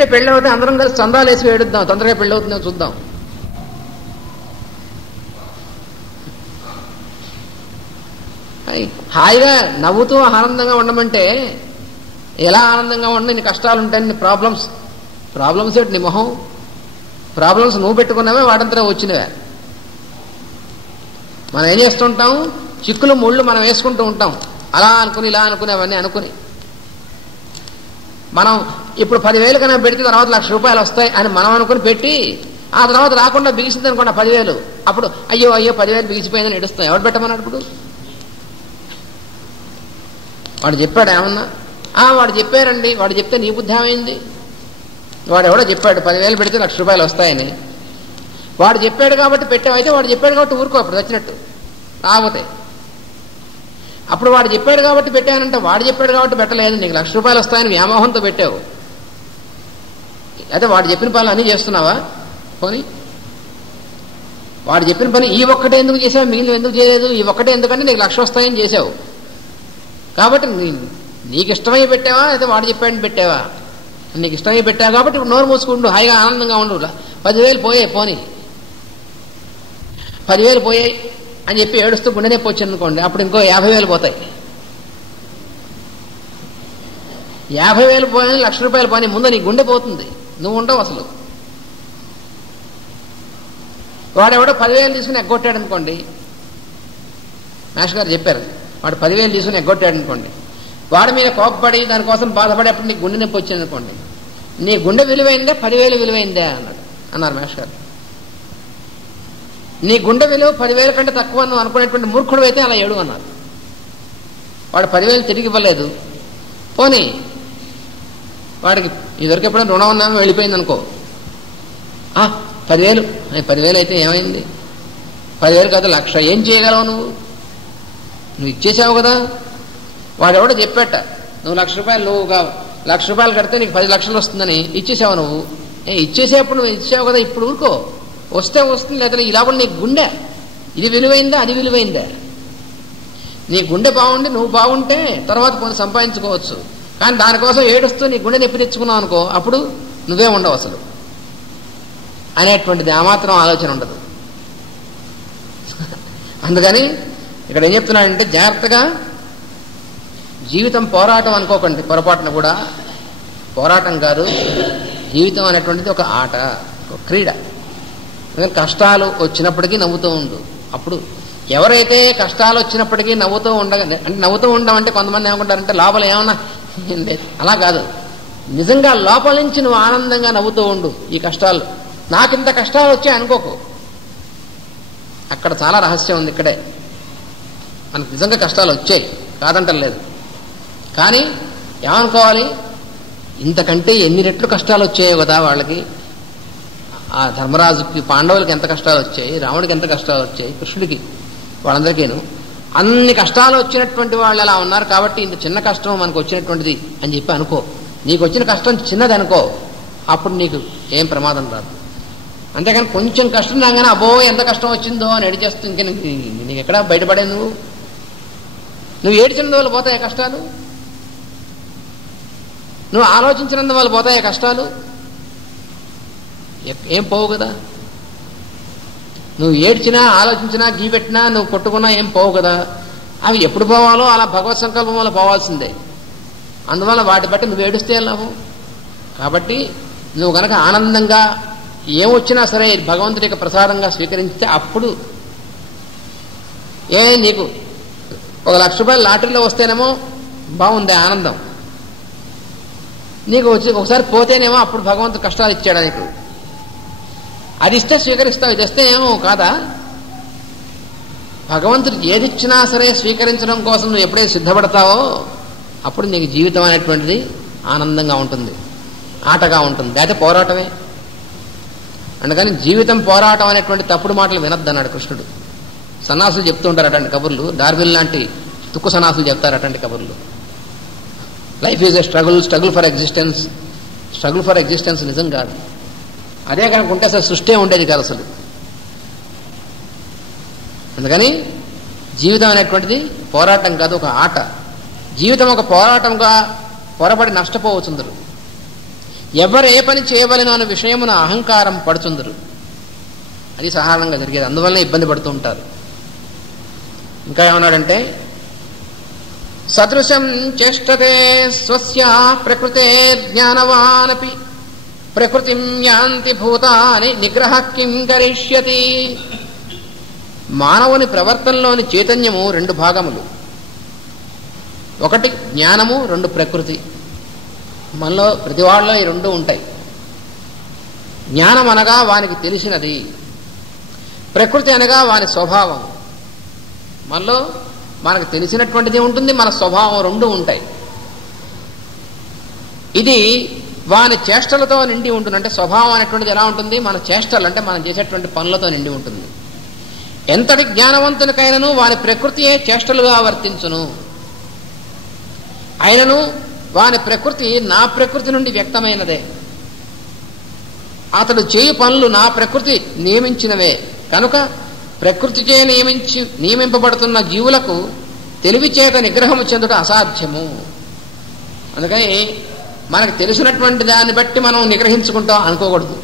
ఎప్పుడే పెళ్ళి అవుతే అందరం కలిసి చందాలు వేసి ఏడుద్దాం, తొందరగా పెళ్ళి అవుతుందో చూద్దాం. హాయిగా నవ్వుతూ ఆనందంగా ఉండమంటే ఎలా ఆనందంగా ఉండి నీ కష్టాలు ఉంటాయి, నీ ప్రాబ్లమ్స్ ఏంటి, నీ మొహం ప్రాబ్లమ్స్ నువ్వు పెట్టుకున్నావే, వాడంతా వచ్చినవే. మనం ఏం చేస్తుంటాం, చిక్కులు ముళ్ళు మనం వేసుకుంటూ ఉంటాం, అలా అనుకుని ఇలా అనుకుని అవన్నీ అనుకుని. మనం ఇప్పుడు 10,000 కన్నా పెడితే తర్వాత ₹1,00,000 వస్తాయి అని మనం అనుకుని పెట్టి ఆ తర్వాత రాకుండా బిగిసింది అనుకోండి 10,000, అప్పుడు అయ్యో 10,000 బిగిసిపోయిందని ఏడుస్తాం. ఎవరు పెట్టమన్నాడు? ఇప్పుడు వాడు చెప్పాడు ఏమన్నా? వాడు చెప్పారండి, వాడు చెప్తే నీ బుద్ధి ఏమైంది? వాడు ఎవడో చెప్పాడు 10,000 పెడితే ₹1,00,000 వస్తాయని. వాడు చెప్పాడు కాబట్టి పెట్టావైతే వాడు చెప్పాడు కాబట్టి ఊరుకో, అప్పుడు వచ్చినట్టు రాకపోతే. అప్పుడు వాడు చెప్పాడు కాబట్టి పెట్టానంటే వాడు చెప్పాడు కాబట్టి పెట్టలేదు, నీకు ₹1,00,000 వస్తాయని వ్యామోహంతో పెట్టావు. అయితే వాడు చెప్పిన పనులు అన్నీ చేస్తున్నావా? పోనీ వాడు చెప్పిన పని ఈ ఒక్కటే ఎందుకు చేసావు, మిగిలిన ఎందుకు చేయలేదు? ఈ ఒక్కటే ఎందుకంటే నీకు 1,00,000 వస్తాయని చేసావు కాబట్టి నీకు ఇష్టమై పెట్టావా అయితే వాడు చెప్పాడని పెట్టావా? నీకు ఇష్టమై పెట్టావు కాబట్టి ఇప్పుడు నోరు మూసుకుంటూ హాయిగా ఆనందంగా ఉండు. 10,000 పోయాయి, పోనీ 10,000 పోయాయి అని చెప్పి ఏడుస్తూ గుండె నొప్పి వచ్చింది అనుకోండి, అప్పుడు ఇంకో 50,000 పోతాయి. 50,000 పోయినా ₹1,00,000 పోనీ, ముందు నీ గుండె పోతుంది, నువ్వు ఉండవు అసలు. వాడెవడో 10,000 తీసుకుని ఎగ్గొట్టాడు అనుకోండి, మేష్ గారు చెప్పారు, వాడు 10,000 తీసుకుని ఎగ్గొట్టాడు అనుకోండి, వాడి మీద కోపపడి దానికోసం బాధపడేప్పుడు నీకు గుండె నొప్పి వచ్చింది అనుకోండి, నీ గుండె విలువైందే 10,000 విలువైందే అన్నారు మేష్ గారు. నీ గుండె విలువ 10,000 కంటే తక్కువ నువ్వు అనుకునేటువంటి మూర్ఖుడు అయితే అలా ఏడు అన్నారు. వాడు 10,000 తిరిగి ఇవ్వలేదు, పోనీ వాడికి ఇదివరకు ఎప్పుడైనా రుణం ఉన్నామో వెళ్ళిపోయింది అనుకో, 10,000 అయితే ఏమైంది, 10,000 కాదు 1,00,000 ఏం చేయగలవు నువ్వు ఇచ్చేసావు కదా. వాడెవడో చెప్పాట నువ్వు ₹1,00,000 నువ్వు ₹1,00,000 కడితే నీకు 10,00,000 వస్తుందని ఇచ్చేసావు. నువ్వు ఇచ్చేసేప్పుడు నువ్వు ఇచ్చావు కదా, ఇప్పుడు ఊరుకో, వస్తే వస్తుంది లేదా ఇలా కూడా. నీ గుండె ఇది విలువైందా అది విలువైందా? నీ గుండె బాగుండి నువ్వు బాగుంటే తర్వాత కొన్ని సంపాదించుకోవచ్చు, కానీ దానికోసం ఏడుస్తూ నీ గుండె నొప్పి తెచ్చుకున్నావు అనుకో, అప్పుడు నువ్వే ఉండవు అసలు అనేటువంటిది ఆ మాత్రం ఆలోచన ఉండదు. అందుకని ఇక్కడ ఏం చెప్తున్నాడంటే జాగ్రత్తగా జీవితం పోరాటం అనుకోకండి, పొరపాటున కూడా. పోరాటం కాదు, జీవితం అనేటువంటిది ఒక ఆట, ఒక క్రీడ. కష్టాలు వచ్చినప్పటికీ నవ్వుతూ ఉండు. అప్పుడు ఎవరైతే కష్టాలు వచ్చినప్పటికీ నవ్వుతూ అంటే నవ్వుతూ ఉండమంటే కొంతమంది ఏమనుకుంటారంటే లోపల ఏమన్నా లేదు, అలా కాదు. నిజంగా లోపల నుంచి నువ్వు ఆనందంగా నవ్వుతూ ఉండు. ఈ కష్టాలు నాకింత కష్టాలు వచ్చాయి అనుకోకు, అక్కడ చాలా రహస్యం ఉంది. ఇక్కడే మనకు నిజంగా కష్టాలు వచ్చాయి, కాదంటలేదు. కానీ ఏమనుకోవాలి, ఇంతకంటే ఎన్ని రెట్లు కష్టాలు వచ్చాయో కదా వాళ్ళకి. ఆ ధర్మరాజుకి, పాండవులకి ఎంత కష్టాలు వచ్చాయి, రాముడికి ఎంత కష్టాలు వచ్చాయి, కృష్ణుడికి, వాళ్ళందరికీను అన్ని కష్టాలు వచ్చినటువంటి వాళ్ళు ఎలా ఉన్నారు. కాబట్టి ఇంత చిన్న కష్టం మనకు వచ్చినటువంటిది అని చెప్పి అనుకో. నీకు వచ్చిన కష్టం చిన్నది అనుకో, అప్పుడు నీకు ఏం ప్రమాదం రాదు. అంతేకాని కొంచెం కష్టం రాగానే అబ్బో ఎంత కష్టం వచ్చిందో అని ఏడిచేస్తూ ఇంక నీకు ఎక్కడా బయటపడే. నువ్వు ఏడ్చినందువల్ల పోతాయా కష్టాలు? నువ్వు ఆలోచించినందువల్ల పోతాయా కష్టాలు? ఏం పోవు కదా. నువ్వు ఏడ్చినా, ఆలోచించినా, గీపెట్టినా, నువ్వు కొట్టుకున్నా ఏం పోవు కదా. అవి ఎప్పుడు పోవాలో అలా భగవత్ సంకల్పం వల్ల పోవాల్సిందే. అందువల్ల వాటి బట్టి నువ్వు ఏడుస్తే వెళ్ళావు. కాబట్టి నువ్వు కనుక ఆనందంగా ఏమొచ్చినా సరే భగవంతుడి యొక్క ప్రసాదంగా స్వీకరిస్తే అప్పుడు నీకు ₹1,00,000 లాటరీలో వస్తేనేమో బాగుంది ఆనందం, నీకు వచ్చి ఒకసారి పోతేనేమో అప్పుడు భగవంతుడు కష్టాలు ఇచ్చాడు నీకు. అది ఇస్తే స్వీకరిస్తావు, ఇది ఇస్తే ఏమో కాదా. భగవంతుడు ఏది ఇచ్చినా సరే స్వీకరించడం కోసం నువ్వు ఎప్పుడైతే సిద్ధపడతావో అప్పుడు నీకు జీవితం అనేటువంటిది ఆనందంగా ఉంటుంది, ఆటగా ఉంటుంది. అయితే పోరాటమే. అందుకని జీవితం పోరాటం అనేటువంటి తప్పుడు మాటలు వినొద్దన్నాడు కృష్ణుడు. సన్నాసులు చెప్తూ ఉంటారు అటువంటి కబుర్లు, డార్విన్ లాంటి తుక్కు సన్నాసులు చెప్తారు అటువంటి కబుర్లు. Life is a struggle for existence నిజం కాదు. అదే కనుక ఉంటే అసలు సృష్టి ఉండేది కాదు అసలు. అందుకని జీవితం అనేటువంటిది పోరాటం కాదు, ఒక ఆట. జీవితం ఒక పోరాటంగా పొరపడి నష్టపోవచ్చుందరు. ఎవరు ఏ పని చేయవలెను అనే విషయమున అహంకారం పడుచుందరు. అది సాధారణంగా జరిగేది, అందువల్ల ఇబ్బంది పడుతూ ఉంటారు. ఇంకా ఏమన్నాడంటే సదృశం చేష్టతే స్వస్య ప్రకృతే జ్ఞానవానపి ప్రకృతిం యాంతి భూతాని నిగ్రహ కిం కరిష్యతి. మానవుని ప్రవర్తనలోని చైతన్యము రెండు భాగములు, ఒకటి జ్ఞానము, రెండు ప్రకృతి. మనలో ప్రతి వాళ్ళలో ఈ రెండు ఉంటాయి. జ్ఞానం అనగా వానికి తెలిసినది, ప్రకృతి అనగా వాని స్వభావం. మనలో మనకు తెలిసినటువంటిది ఉంటుంది, మన స్వభావం రెండు ఉంటాయి. ఇది వాని చేష్టలతో నిండి ఉంటుంది. అంటే స్వభావం అనేటువంటిది ఎలా ఉంటుంది, మన చేష్టలు అంటే మనం చేసేటువంటి పనులతో నిండి ఉంటుంది. ఎంతటి జ్ఞానవంతునికైనను వాని ప్రకృతియే చేష్టలుగా వర్తించును. అయినను వాని ప్రకృతి నా ప్రకృతి నుండి వ్యక్తమైనదే. అతడు చేయు పనులు నా ప్రకృతి నియమించినవే కనుక ప్రకృతిచే నియమింపబడుతున్న జీవులకు తెలివి చేత నిగ్రహము చెందుట అసాధ్యము. అందుకని మనకు తెలిసినటువంటి దాన్ని బట్టి మనం నిగ్రహించుకుంటాం అనుకోకూడదు.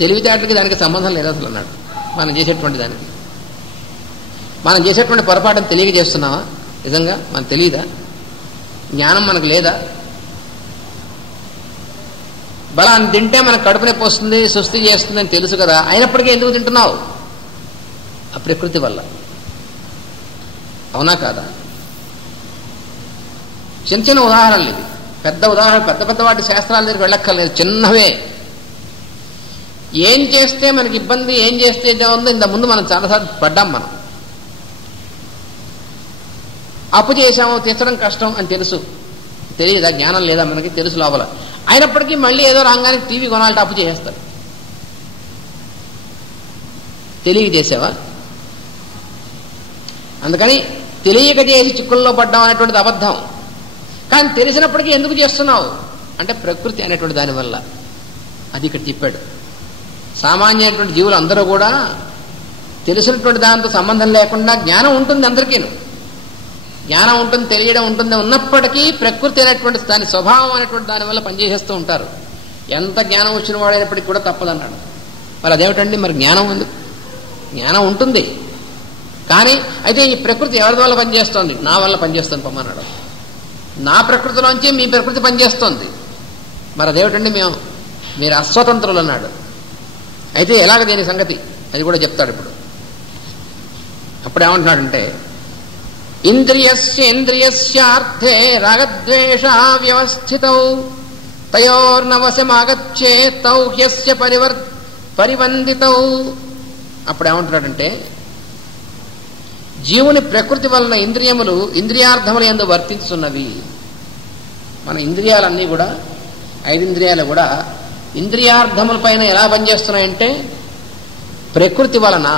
తెలివితేటలకి దానికి సంబంధం లేదు అసలు అన్నాడు. మనం చేసేటువంటి దానికి, మనం చేసేటువంటి పొరపాటును తెలియజేస్తున్నావా? నిజంగా మనకు తెలియదా? జ్ఞానం మనకు లేదా? బలాన్ని తింటే మనకు కడుపు నొప్పి వస్తుంది, సుస్థి చేస్తుంది అని తెలుసు కదా, అయినప్పటికీ ఎందుకు తింటున్నావు? ఆ ప్రకృతి వల్ల. అవునా కాదా? చిన్న చిన్న ఉదాహరణలు ఇవి. పెద్ద ఉదాహరణ, పెద్ద పెద్ద వాటి శాస్త్రాల దగ్గరికి వెళ్ళక్కర్లేదు, చిన్నవే. ఏం చేస్తే మనకి ఇబ్బంది, ఏం చేస్తే ఉందో ఇంత ముందు మనం చాలాసార్లు పడ్డాం. మనం అప్పు చేశాము, తీర్చడం కష్టం అని తెలుసు, తెలియదా? జ్ఞానం లేదా మనకి? తెలుసు లోపల. అయినప్పటికీ మళ్ళీ ఏదో రాగానికి టీవీ కొనాలంటే అప్పు చేసేస్తాడు. తెలియక చేసావా? అందుకని తెలియక చేసి చిక్కుల్లో పడ్డాం అనేటువంటిది అబద్ధం. కానీ తెలిసినప్పటికీ ఎందుకు చేస్తున్నావు అంటే ప్రకృతి అనేటువంటి దానివల్ల. అది ఇక్కడ చెప్పాడు. సామాన్యమైనటువంటి జీవులు అందరూ కూడా తెలిసినటువంటి దాంతో సంబంధం లేకుండా జ్ఞానం ఉంటుంది అందరికీను. జ్ఞానం ఉంటుంది, తెలియడం ఉంటుంది. ఉన్నప్పటికీ ప్రకృతి అనేటువంటి దాని స్వభావం అనేటువంటి దానివల్ల పనిచేసేస్తూ ఉంటారు. ఎంత జ్ఞానం వచ్చిన వాడైనప్పటికీ కూడా తప్పదన్నాడు. మరి అదేమిటండి, మరి జ్ఞానం ఉంది, జ్ఞానం ఉంటుంది. కానీ అయితే ఈ ప్రకృతి ఎవరి వల్ల పనిచేస్తోంది? నా వల్ల పనిచేస్తుంది పొమ్మన్నాడు. నా ప్రకృతిలోంచి మీ ప్రకృతి పనిచేస్తోంది. మరి అదేమిటండి, మీరు అస్వతంత్రులు అన్నాడు. అయితే ఎలాగ దీని సంగతి అది కూడా చెప్తాడు ఇప్పుడు. అప్పుడు ఏమంటున్నాడంటే ఇంద్రియస్యేంద్రియస్యార్థే రాగద్వేష వ్యవస్థితౌ తయోర్నవశమాగచ్చే తౌ హ్యస్య పరివందితౌ. అప్పుడు ఏమంటున్నాడంటే జీవుని ప్రకృతి వలన ఇంద్రియములు ఇంద్రియార్థముల యందు వర్తించున్నవి. మన ఇంద్రియాలన్నీ కూడా, 5 ఇంద్రియాలు కూడా ఇంద్రియార్థముల పైన ఎలా పనిచేస్తున్నాయంటే ప్రకృతి వలన.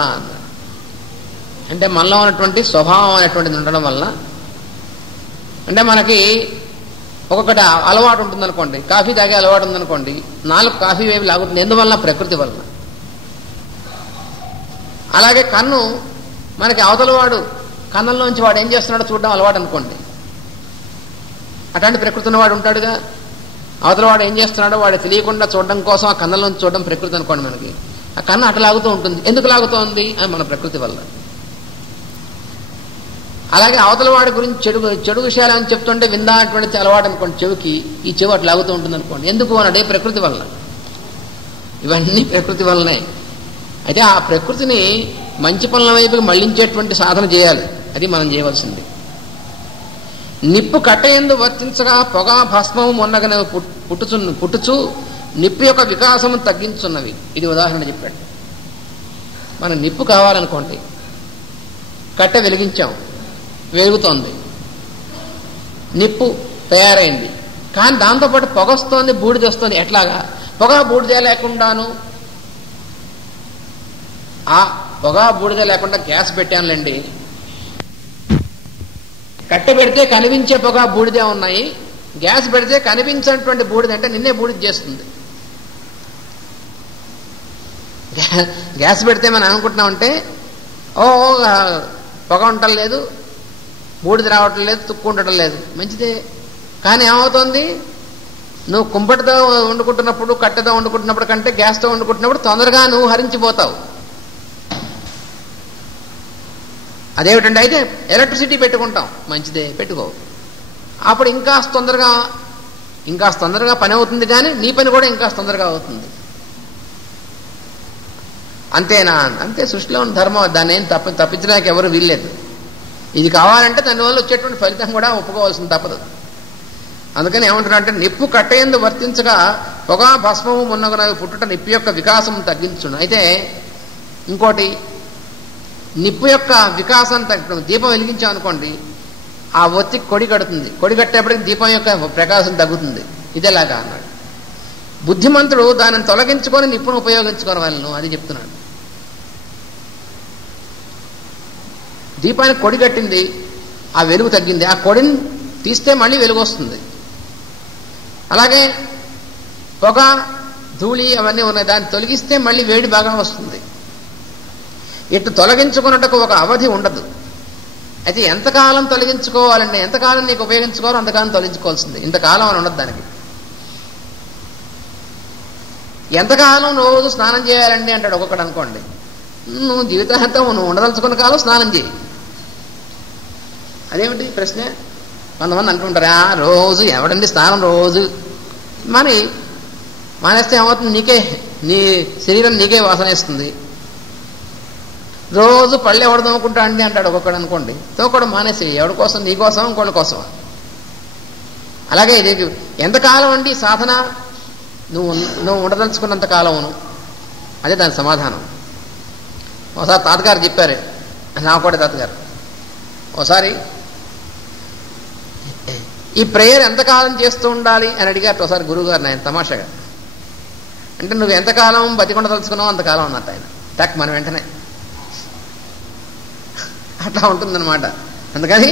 అంటే మనలో ఉన్నటువంటి స్వభావం అనేటువంటిది ఉండడం వలన. అంటే మనకి ఒక్కొక్కటి అలవాటు ఉంటుందనుకోండి, కాఫీ తాగే అలవాటు ఉందనుకోండి, 4 కాఫీ వేవి లాగుతుంది. ఎందువల్ల? ప్రకృతి వలన. అలాగే కన్ను మనకి అవతలవాడు కన్నంలోంచి వాడు ఏం చేస్తున్నాడో చూడడం అలవాటు అనుకోండి. అట్లాంటి ప్రకృతి ఉన్నవాడు ఉంటాడుగా. అవతలవాడు ఏం చేస్తున్నాడో వాడు తెలియకుండా చూడడం కోసం ఆ కన్నంలోంచి చూడడం ప్రకృతి అనుకోండి. మనకి ఆ కన్ను అట్లా లాగుతూ ఉంటుంది. ఎందుకు లాగుతోంది? అని మన ప్రకృతి వల్ల. అలాగే అవతలవాడి గురించి చెడు విషయాలు అని చెప్తుంటే విందాటువంటి అలవాటు అనుకోండి చెవికి, ఈ చెవి అట్లా లాగుతూ ఉంటుంది అనుకోండి. ఎందుకు అన్నాడే? ప్రకృతి వల్ల. ఇవన్నీ ప్రకృతి వల్లనే. అయితే ఆ ప్రకృతిని మంచి పనుల వైపుకి మళ్లించేటువంటి సాధన చేయాలి. అది మనం చేయవలసింది. నిప్పు కట్టయందు వర్తించగా పొగ భస్మము మొన్నగనవి పుట్టుచు నిప్పు యొక్క వికాసము తగ్గించున్నవి. ఇది ఉదాహరణ చెప్పాడు. మనం నిప్పు కావాలనుకోండి, కట్టె వెలిగించాం, వెలుగుతోంది, నిప్పు తయారైంది. కానీ దాంతోపాటు పొగ వస్తోంది, బూడిద వస్తుంది. ఎట్లాగా? పొగ బూడిద లేకుండాను, ఆ పొగ బూడిద లేకుండా గ్యాస్ పెట్టానులేండి. కట్టె పెడితే కనిపించే పొగ బూడిదే ఉన్నాయి, గ్యాస్ పెడితే కనిపించినటువంటి బూడిద అంటే నిన్నే బూడిద చేస్తుంది. గ్యాస్ పెడితే మనం అనుకుంటున్నామంటే పొగ ఉండటం లేదు, బూడిద రావటం లేదు, తుక్కు ఉండటం లేదు, మంచిదే. కానీ ఏమవుతోంది? నువ్వు కుంపటితో వండుకుంటున్నప్పుడు, కట్టెతో వండుకుంటున్నప్పుడు కంటే గ్యాస్తో వండుకుంటున్నప్పుడు తొందరగా నువ్వు హరించిపోతావు. అదేమిటంటే అయితే ఎలక్ట్రిసిటీ పెట్టుకుంటాం, మంచిదే, పెట్టుకో. అప్పుడు ఇంకా తొందరగా పని అవుతుంది, కానీ నీ పని కూడా ఇంకా తొందరగా అవుతుంది. అంతేనా? అంతే సృష్టిలో ఉన్న ధర్మం. దాన్ని ఏం తప్పించడానికి ఎవరు వీల్లేదు. ఇది కావాలంటే దానివల్ల వచ్చేటువంటి ఫలితం కూడా ఒప్పుకోవాల్సింది తప్పదు. అందుకని ఏమంటున్నారంటే నిప్పు కట్టయందు వర్తించగా పొగ భస్మము మున్నగునవి పుట్టుట నిప్పు యొక్క వికాసం తగ్గించును. అయితే ఇంకోటి, నిప్పు యొక్క వికాసం తగ్గడం, దీపం వెలిగించాం అనుకోండి, ఆ ఒత్తి కొడి కడుతుంది. కొడి కట్టేప్పటికి దీపం యొక్క ప్రకాశం తగ్గుతుంది. ఇదేలాగా అన్నాడు. బుద్ధిమంతుడు దానిని తొలగించుకొని నిప్పును ఉపయోగించుకోని వాళ్ళను, అది చెప్తున్నాడు. దీపానికి కొడి కట్టింది, ఆ వెలుగు తగ్గింది, ఆ కొడిని తీస్తే మళ్ళీ వెలుగు వస్తుంది. అలాగే పొగ, ధూళి అవన్నీ ఉన్నాయి, దాన్ని తొలగిస్తే మళ్ళీ వేడి బాగా వస్తుంది. ఇటు తొలగించుకున్నట్టుకు ఒక అవధి ఉండదు. అయితే ఎంతకాలం తొలగించుకోవాలంటే, ఎంతకాలం నీకు ఉపయోగించుకోవాలో అంతకాలం తొలగించుకోవాల్సింది. ఇంతకాలం అని ఉండదు దానికి. ఎంతకాలం రోజు స్నానం చేయాలండి అంటాడు ఒక్కొక్కడు అనుకోండి. నువ్వు జీవితాంతం నువ్వు ఉండదలుచుకున్న కాలం స్నానం చేయి. అదేమిటి ప్రశ్న? కొంతమంది అంటుంటారా, రోజు ఎవడండి స్నానం రోజు మానేస్తే ఏమవుతుంది, నీ శరీరం నీకే వాసన వేస్తుంది. రోజు పళ్ళు ఎవడు తోముకుంటా అండి అంటాడు ఒక్కొక్కడు అనుకోండి. తోకడం మానేసి, ఎవడి కోసం? నీ కోసం, ఇంకోళ్ళ కోసం. అలాగే ఇది ఎంతకాలం అండి సాధన? నువ్వు ఉండదలుచుకున్నంత కాలమును. అదే దాని సమాధానం. ఒకసారి తాతగారు చెప్పారు, నా కూడా తాతగారు, ఒకసారి ఈ ప్రేయర్ ఎంతకాలం చేస్తూ ఉండాలి అని అడిగారు ఒకసారి గురువుగారిని ఆయన తమాషాగా. అంటే నువ్వు ఎంతకాలం బతికొండ తలుచుకున్నావు అంతకాలం అన్నట్టు ఆయన. టక్ మనం వెంటనే అట్లా ఉంటుందన్నమాట. అందుకని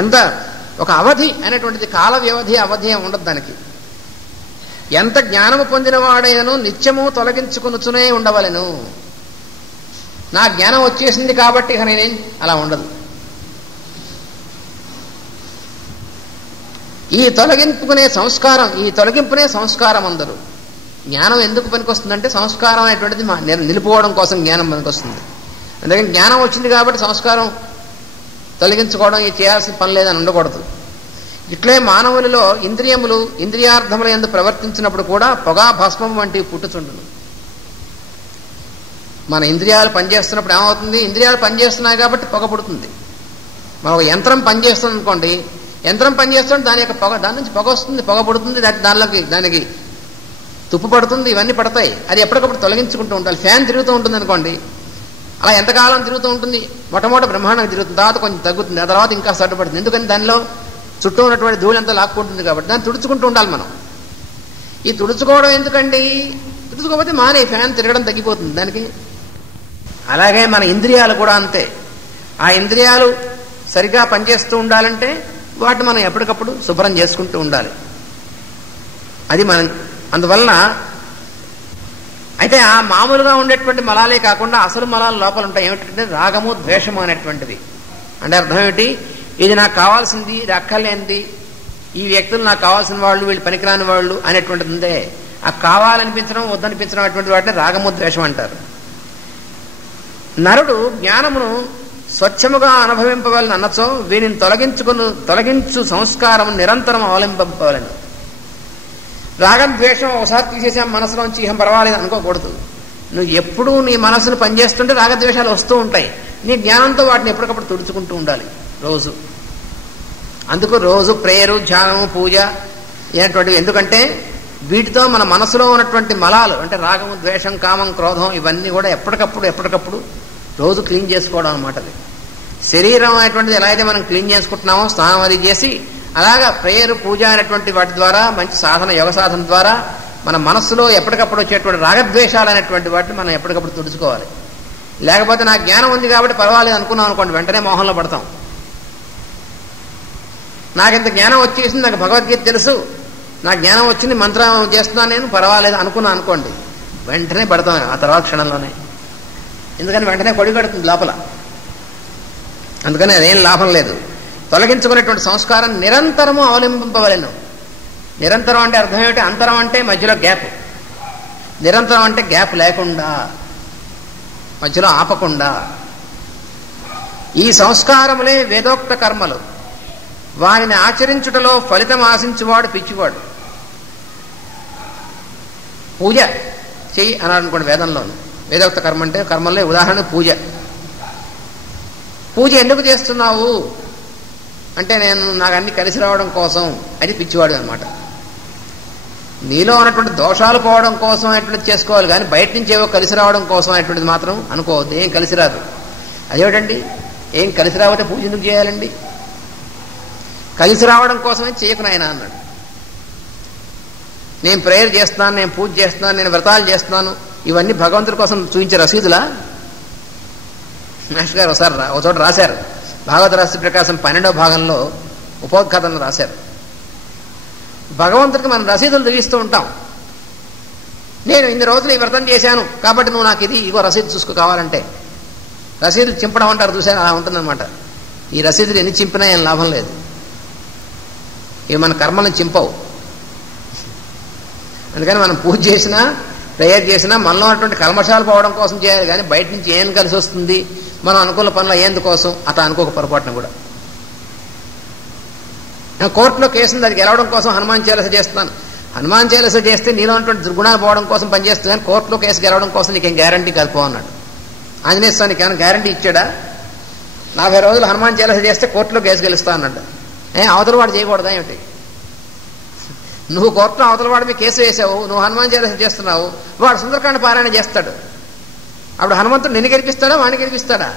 ఎంత ఒక అవధి అనేటువంటిది, కాల వ్యవధి, అవధి ఉండదు దానికి. ఎంత జ్ఞానము పొందినవాడైనను నిత్యము తొలగించుకునుచునే ఉండవలెను. నా జ్ఞానం వచ్చేసింది కాబట్టి ఇక నేనేం అలా ఉండదు. ఈ తొలగింపుకునే సంస్కారం, ఈ తొలగింపునే సంస్కారం అందరూ. జ్ఞానం ఎందుకు పనికొస్తుందంటే సంస్కారం అనేటువంటిది నిలుపుకోవడం కోసం జ్ఞానం పనికొస్తుంది. అందుకని జ్ఞానం వచ్చింది కాబట్టి సంస్కారం తొలగించుకోవడం ఇది చేయాల్సిన పని లేదని ఉండకూడదు. ఇట్లే మానవులలో ఇంద్రియములు ఇంద్రియార్థముల యందు ప్రవర్తించినప్పుడు కూడా పొగా భస్మం వంటివి పుట్టుచుండును. మన ఇంద్రియాలు పనిచేస్తున్నప్పుడు ఏమవుతుంది? ఇంద్రియాలు పనిచేస్తున్నాయి కాబట్టి పొగ పుడుతుంది. మన ఒక యంత్రం పనిచేస్తుంది అనుకోండి, యంత్రం పనిచేస్తుంటే దాని యొక్క పొగ, దాని నుంచి పొగ వస్తుంది, పొగ పుడుతుంది, దానికి తుప్పు పడుతుంది, ఇవన్నీ పడతాయి. అది ఎప్పటికప్పుడు తొలగించుకుంటూ ఉండాలి. ఫ్యాన్ తిరుగుతూ ఉంటుంది అనుకోండి, అలా ఎంతకాలం తిరుగుతూ ఉంటుంది? మొట్టమొదటి బ్రహ్మాండంగా తిరుగుతుంది, తర్వాత కొంచెం తగ్గుతుంది, ఆ తర్వాత ఇంకా సడ్డుపడుతుంది. ఎందుకని దానిలో చుట్టూ ఉన్నటువంటి ధూళి అంతా లాక్కుంటుంది కాబట్టి దాన్ని తుడుచుకుంటూ ఉండాలి మనం. ఈ తుడుచుకోవడం ఎందుకండి? తుడుచుకోకపోతే ఫ్యాన్ తిరగడం తగ్గిపోతుంది దానికి. అలాగే మన ఇంద్రియాలు కూడా అంతే. ఆ ఇంద్రియాలు సరిగా పనిచేస్తూ ఉండాలంటే వాటిని మనం ఎప్పటికప్పుడు శుభ్రం చేసుకుంటూ ఉండాలి. అది మనం అందువలన అయితే ఆ మామూలుగా ఉండేటువంటి మలాలే కాకుండా అసలు మలాలు లోపల ఉంటాయి. ఏమిటంటే రాగము, ద్వేషము అనేటువంటివి. అంటే అర్థం ఏమిటి? ఇది నాకు కావాల్సింది, ఇది అక్కర్లేనిది, ఈ వ్యక్తులు నాకు కావాల్సిన వాళ్ళు, వీళ్ళు పనికిరాని వాళ్ళు అనేటువంటిది ఉందే. ఆ కావాలనిపించడం, వద్దనిపించడం అటువంటి వాటిని రాగము, ద్వేషం అంటారు. నరుడు జ్ఞానమును స్వచ్ఛముగా అనుభవింపవలని అన్నచో వీనిని తొలగించు సంస్కారం నిరంతరం అవలంబింపవలను. రాగద్వేషం ఒకసారి తీసేసాం మనసులోంచి, ఇహం పర్వాలేదు అనుకోకూడదు. నువ్వు ఎప్పుడూ నీ మనసును పనిచేస్తుంటే రాగద్వేషాలు వస్తూ ఉంటాయి. నీ జ్ఞానంతో వాటిని ఎప్పటికప్పుడు తుడుచుకుంటూ ఉండాలి రోజు. అందుకు రోజు ప్రేయరు, ధ్యానము, పూజ అనేటువంటివి. ఎందుకంటే వీటితో మన మనసులో ఉన్నటువంటి మలాలు అంటే రాగము, ద్వేషం, కామం, క్రోధం ఇవన్నీ కూడా ఎప్పటికప్పుడు రోజు క్లీన్ చేసుకోవడం అనమాట. అది శరీరం అనేటువంటిది ఎలా అయితే మనం క్లీన్ చేసుకుంటున్నామో స్నానం అది చేసి, అలాగా ప్రేయరు, పూజ అనేటువంటి వాటి ద్వారా, మంచి సాధన, యోగ సాధన ద్వారా మన మనస్సులో ఎప్పటికప్పుడు వచ్చేటువంటి రాగద్వేషాలు అనేటువంటి వాటిని మనం ఎప్పటికప్పుడు తుడుచుకోవాలి. లేకపోతే నాకు జ్ఞానం ఉంది కాబట్టి పర్వాలేదు అనుకున్నాం అనుకోండి, వెంటనే మోహంలో పడతాం. నాకింత జ్ఞానం వచ్చేసింది, నాకు భగవద్గీత తెలుసు, నాకు జ్ఞానం వచ్చింది, మంత్రం చేస్తున్నాను నేను, పర్వాలేదు అనుకున్నాను అనుకోండి, వెంటనే పడతాం ఆ తర్వాత క్షణంలోనే. ఎందుకని వెంటనే కొడి కడుతుంది లోపల. అందుకని అదేం లాభం లేదు. తొలగించుకునేటువంటి సంస్కారం నిరంతరము అవలంబింపవలెను. నిరంతరం అంటే అర్థం ఏమిటి? అంతరం అంటే మధ్యలో గ్యాప్. నిరంతరం అంటే గ్యాప్ లేకుండా, మధ్యలో ఆపకుండా. ఈ సంస్కారములే వేదోక్త కర్మలు. వారిని ఆచరించుటలో ఫలితం ఆశించువాడు పిచ్చివాడు. పూజ చెయ్యి అన్నాడు అనుకోండి వేదంలోను. వేదోక్త కర్మ అంటే కర్మల్లో ఉదాహరణ పూజ. పూజ ఎందుకు చేస్తున్నావు అంటే నాకు అన్ని కలిసి రావడం కోసం. అది పిచ్చివాడు అనమాట. నీలో ఉన్నటువంటి దోషాలు పోవడం కోసం అటువంటిది చేసుకోవాలి, కానీ బయట నుంచి ఏవో కలిసి రావడం కోసం అటువంటిది మాత్రం అనుకోవద్దు. ఏం కలిసి రాదు. అదేమిటండి, ఏం కలిసి రాకపోతే పూజ ఎందుకు చేయాలండి? కలిసి రావడం కోసమే చేయకు నాయన అన్నాడు. నేను ప్రేయర్ చేస్తున్నాను, నేను పూజ చేస్తున్నాను, నేను వ్రతాలు చేస్తున్నాను, ఇవన్నీ భగవంతుడి కోసం చూపించే రసీదులా? మాస్టర్ గారు ఒకసారి ఒక చోట రాశారు, భాగవత రహస్య ప్రకాశం 12వ భాగంలో ఉపోద్ఘాతంలో రాశారు. భగవంతుడికి మనం రసీదులు చూపిస్తూ ఉంటాం. నేను ఇన్ని రోజులు ఈ వ్రతం చేశాను కాబట్టి నువ్వు నాకు ఇగో రసీదు చూసుకో కావాలంటే. రసీదులు చింపడం అంటారు చూసారు, అలా ఉంటుందన్నమాట. ఈ రసీదులు ఎన్ని చింపినా ఏం లాభం లేదు. ఇవి మన కర్మలను చింపవు. అందుకని మనం పూజ చేసినా ప్రేయర్ చేసినా మనలో ఉన్నటువంటి కల్మషాలు పోవడం కోసం చేయాలి, కానీ బయట నుంచి ఏం కలిసి వస్తుంది, మనం అనుకున్న పనులు ఎందుకోసం అట్లా అనుకోక పొరపాటున కూడా. కోర్టులో కేసును దానికి గెలవడం కోసం హనుమాన్ చాలీస చేస్తున్నాను. హనుమాన్ చాలీస చేస్తే నీలో ఉన్నటువంటి దుర్గుణాలు పోవడం కోసం పనిచేస్తుంది, కానీ కోర్టులో కేసు గెలవడం కోసం నీకేం గ్యారంటీ కలుపు అన్నాడు. ఆంజనేయ స్వామికి ఏమైనా గ్యారంటీ ఇచ్చాడా? 40 రోజులు హనుమాన్ చాలీస చేస్తే కోర్టులో కేసు గెలుస్తా అన్నాడు. అవతల వాడు చేయకూడదా ఏమిటి? నువ్వు కోర్టులో అవతల వాడి మీద కేసు వేసావు, నువ్వు హనుమాన్ చాలీస చేస్తున్నావు, వాడు సుందరకాండ పారాయణ చేస్తాడు. అప్పుడు హనుమంతుడు నిన్ను గెలిపిస్తాడా వాడిని గెలిపిస్తాడా?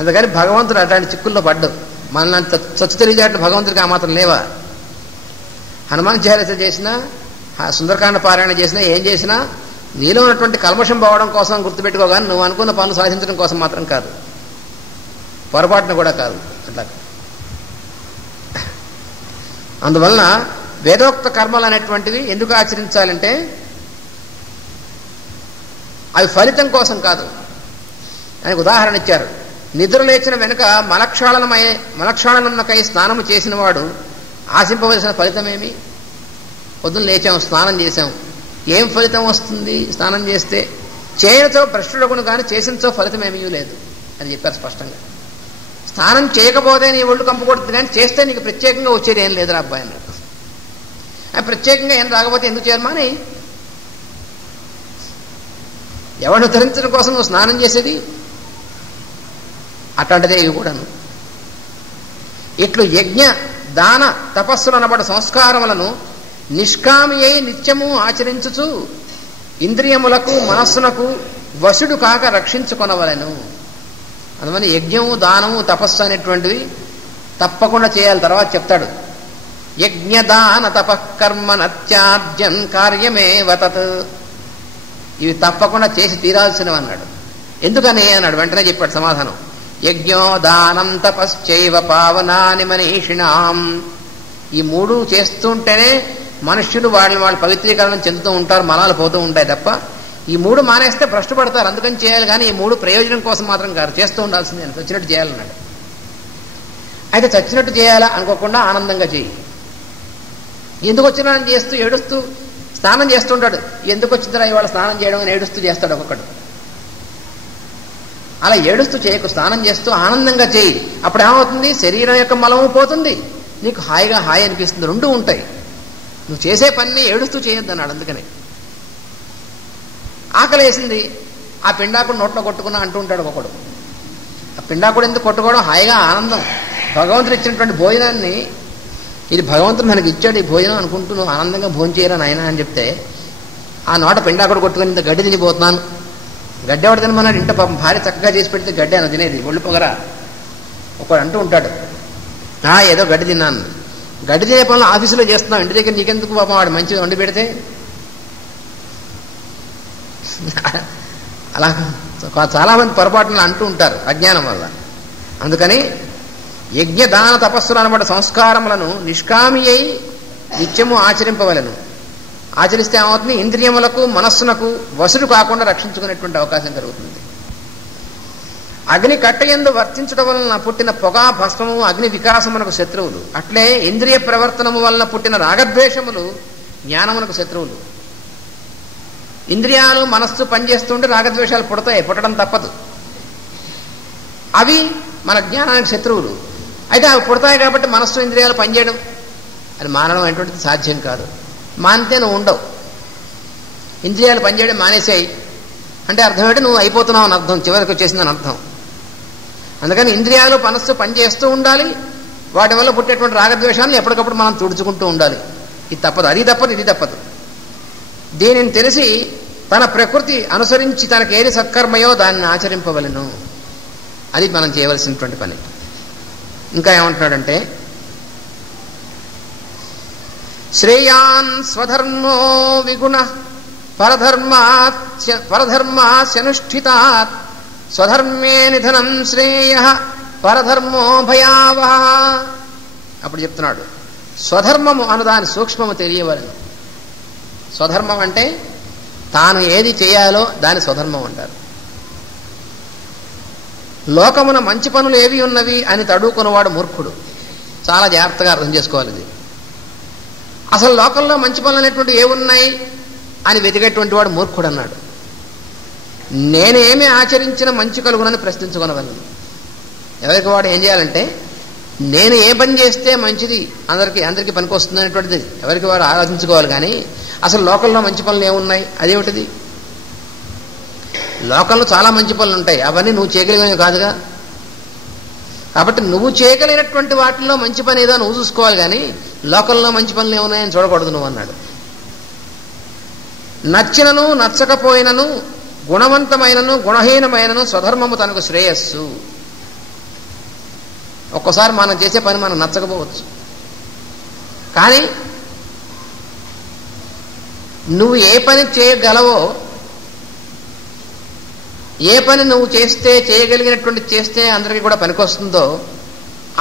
అందుకని భగవంతుడు అట్లాంటి చిక్కుల్లో పడ్డు. మనల్ని చచ్చు తెలియజేట భగవంతుడికి ఆ మాత్రం లేవా? హనుమాన్ చాలీస చేసినా, సుందరకాండ పారాయణ చేసినా, ఏం చేసినా నీలో ఉన్నటువంటి కల్మషం పోవడం కోసం గుర్తుపెట్టుకోగానే నువ్వు అనుకున్న పనులు సాధించడం కోసం మాత్రం కాదు, పొరపాటున కూడా కాదు. అట్లా అందువలన వేదోక్త కర్మలు అనేటువంటివి ఎందుకు ఆచరించాలంటే అవి ఫలితం కోసం కాదు. ఆయనకు ఉదాహరణ ఇచ్చారు. నిద్ర లేచిన వెనుక మలక్షాళనకై స్నానము చేసిన వాడు ఆశింపవలసిన ఫలితమేమి? పొద్దున్న లేచాం, స్నానం చేశాం, ఏం ఫలితం వస్తుంది? స్నానం చేస్తే చేయనితో భ్రష్టుడగును కానీ చేసినతో ఫలితం ఏమీ లేదు అని చెప్పారు స్పష్టంగా. స్నానం చేయకపోతే నీ ఒళ్ళు కంపకూడదు, కానీ చేస్తే నీకు ప్రత్యేకంగా వచ్చేది ఏం లేదురా అబ్బాయి అన్నాడు. ప్రత్యేకంగా ఏం రాకపోతే ఎందుకు చేయమని? ఎవరిని ధరించడం కోసం నువ్వు స్నానం చేసేది? అట్లాంటిదే ఇవి కూడాను. ఇట్లు యజ్ఞ దాన తపస్సులు అనబడ సంస్కారములను నిష్కామి అయి నిత్యము ఆచరించుచు ఇంద్రియములకు మనస్సునకు వశుడు కాక రక్షించుకొనవలెను. అందువల్ల యజ్ఞము దానము తపస్సు అనేటువంటివి తప్పకుండా చేయాలి. తర్వాత చెప్తాడు, యజ్ఞదాన తపకర్మ నత్యాజ్యం కార్యమేవ తత్. ఇవి తప్పకుండా చేసి తీరాల్సినవి అన్నాడు. ఎందుకని అన్నాడు. వెంటనే చెప్పాడు సమాధానం. యజ్ఞో దానం తపశ్చైవ పావనాని మనీషిణాం. ఈ మూడు చేస్తుంటేనే మనుష్యులు వాళ్ళు పవిత్రీకరణ చెందుతూ ఉంటారు, మలాలు పోతూ ఉంటాయి తప్ప ఈ మూడు మానేస్తే భ్రష్టు పడతారు. అందుకని చేయాలి, కానీ ఈ మూడు ప్రయోజనం కోసం మాత్రం కాదు, చేస్తూ ఉండాల్సిందే. చచ్చినట్టు చేయాలన్నాడు. అయితే చచ్చినట్టు చేయాలా అనుకోకుండా ఆనందంగా చేయి. ఎందుకు వచ్చినా చేస్తూ ఏడుస్తూ స్నానం చేస్తుంటాడు. ఎందుకు వచ్చిందిరా ఇవాళ స్నానం చేయడం అని ఏడుస్తూ చేస్తాడు ఒక్కొక్కడు. అలా ఏడుస్తూ చేయకు, స్నానం చేస్తూ ఆనందంగా చేయి. అప్పుడు ఏమవుతుంది? శరీరం యొక్క మలము పోతుంది, నీకు హాయిగా హాయి అనిపిస్తుంది. రెండూ ఉంటాయి. నువ్వు చేసే పని ఏడుస్తూ చేయొద్దు అన్నాడు. అందుకని ఆకలి వేసింది, ఆ పిండాకుడు నోట్లో కొట్టుకున్నా అంటూ ఉంటాడు ఒకడు. ఆ పిండాకుడు ఎందుకు కొట్టుకోవడం? హాయిగా ఆనందం. భగవంతుడు ఇచ్చినటువంటి భోజనాన్ని, ఇది భగవంతుడు మనకి ఇచ్చాడు ఈ భోజనం అనుకుంటూ నువ్వు ఆనందంగా భోజనం చేయరా నాయన అని చెప్తే, ఆ నోట పిండాకుడు కొట్టుకుని ఇంత గడ్డి తినిపోతున్నాను. గడ్డి ఎవడు తినమన్నాడు? ఇంట పాపం భార్య చక్కగా చేసి పెడితే గడ్డి అని తినేది, ఒళ్ళు పొగరా. ఒకడు అంటూ ఉంటాడు, ఏదో గడ్డి తిన్నాను. గడ్డి తినే పనులు ఆఫీసులో చేస్తున్నావు, ఇంటి దగ్గర నీకెందుకు పాపం వాడు మంచిగా వండి పెడితే. అలా చాలా మంది పొరపాటును అంటూ ఉంటారు అజ్ఞానం వల్ల. అందుకని యజ్ఞదాన తపస్సులు అనబడే సంస్కారములను నిష్కామి అయి నిత్యము ఆచరింపవలను. ఆచరిస్తే ఏమవుతుంది? ఇంద్రియములకు మనస్సునకు వసుడు కాకుండా రక్షించుకునేటువంటి అవకాశం కలుగుతుంది. అగ్ని కట్టయందు వర్తించడం వలన పుట్టిన పొగ భస్మము అగ్ని వికాసమునకు శత్రువులు. అట్లే ఇంద్రియ ప్రవర్తనము వలన పుట్టిన రాగద్వేషములు జ్ఞానమునకు శత్రువులు. ఇంద్రియాలు మనస్సు పనిచేస్తుంటే రాగద్వేషాలు పుడతాయి, పుట్టడం తప్పదు. అవి మన జ్ఞానానికి శత్రువులు. అయితే అవి పుడతాయి కాబట్టి మనస్సు ఇంద్రియాలు పనిచేయడం అది మానడం అనేటువంటిది సాధ్యం కాదు. మానితే నువ్వు ఉండవు. ఇంద్రియాలు పనిచేయడం మానేసాయి అంటే అర్థం ఏంటి? నువ్వు అయిపోతున్నావు అని అర్థం, చివరికి వచ్చేసిందని అర్థం. అందుకని ఇంద్రియాలు మనస్సు పనిచేస్తూ ఉండాలి. వాటి వల్ల పుట్టేటువంటి రాగద్వేషాలను ఎప్పటికప్పుడు మనం తుడుచుకుంటూ ఉండాలి. ఇది తప్పదు, అది తప్పదు, ఇది తప్పదు. దీనిని తెలిసి తన ప్రకృతి అనుసరించి తనకు ఏది సత్కర్మయో దాన్ని ఆచరింపవలెను. అది మనం చేయవలసినటువంటి పని. ఇంకా ఏమంటున్నాడంటే, శ్రేయాన్ స్వధర్మో విగుణ పరధర్మాస్యనుష్ఠితాత్ స్వధర్మే నిధనం శ్రేయః పరధర్మో భయావహ. అప్పుడు చెప్తున్నాడు, స్వధర్మము అను దాని సూక్ష్మము తెలియవలెను. స్వధర్మం అంటే తాను ఏది చేయాలో దాని స్వధర్మం అంటారు. లోకమున మంచి పనులు ఏవి ఉన్నవి అని తడుకున్నవాడు మూర్ఖుడు. చాలా జాగ్రత్తగా అర్థం చేసుకోవాలి ఇది. అసలు లోకంలో మంచి పనులు అనేటువంటి ఏమున్నాయి అని వెతికేటువంటి వాడు మూర్ఖుడు అన్నాడు. నేనేమి ఆచరించిన మంచి కలుగునని ప్రశ్నించుకునవలను. ఎవరికి వాడు ఏం చేయాలంటే, నేను ఏ పని చేస్తే మంచిది అందరికీ పనికొస్తుంది అనేటువంటిది ఎవరికి వాడు ఆలోచించుకోవాలి. కానీ అసలు లోకంలో మంచి పనులు ఏమున్నాయి, అదేమిటిది? లోకంలో చాలా మంచి పనులు ఉంటాయి, అవన్నీ నువ్వు చేయగలిగినవి కాదుగా. కాబట్టి నువ్వు చేయగలిగినటువంటి వాటిల్లో మంచి పని ఏదో నువ్వు చూసుకోవాలి. కానీ లోకంలో మంచి పనులు ఏమున్నాయని చూడకూడదు నువ్వు అన్నాడు. నచ్చినను నచ్చకపోయినను గుణవంతమైనను గుణహీనమైనను స్వధర్మము తనకు శ్రేయస్సు. ఒక్కోసారి మనం చేసే పని మనం నచ్చకపోవచ్చు, కానీ నువ్వు ఏ పని చేయగలవో, ఏ పని నువ్వు చేయగలిగినటువంటి చేస్తే అందరికీ కూడా పనికొస్తుందో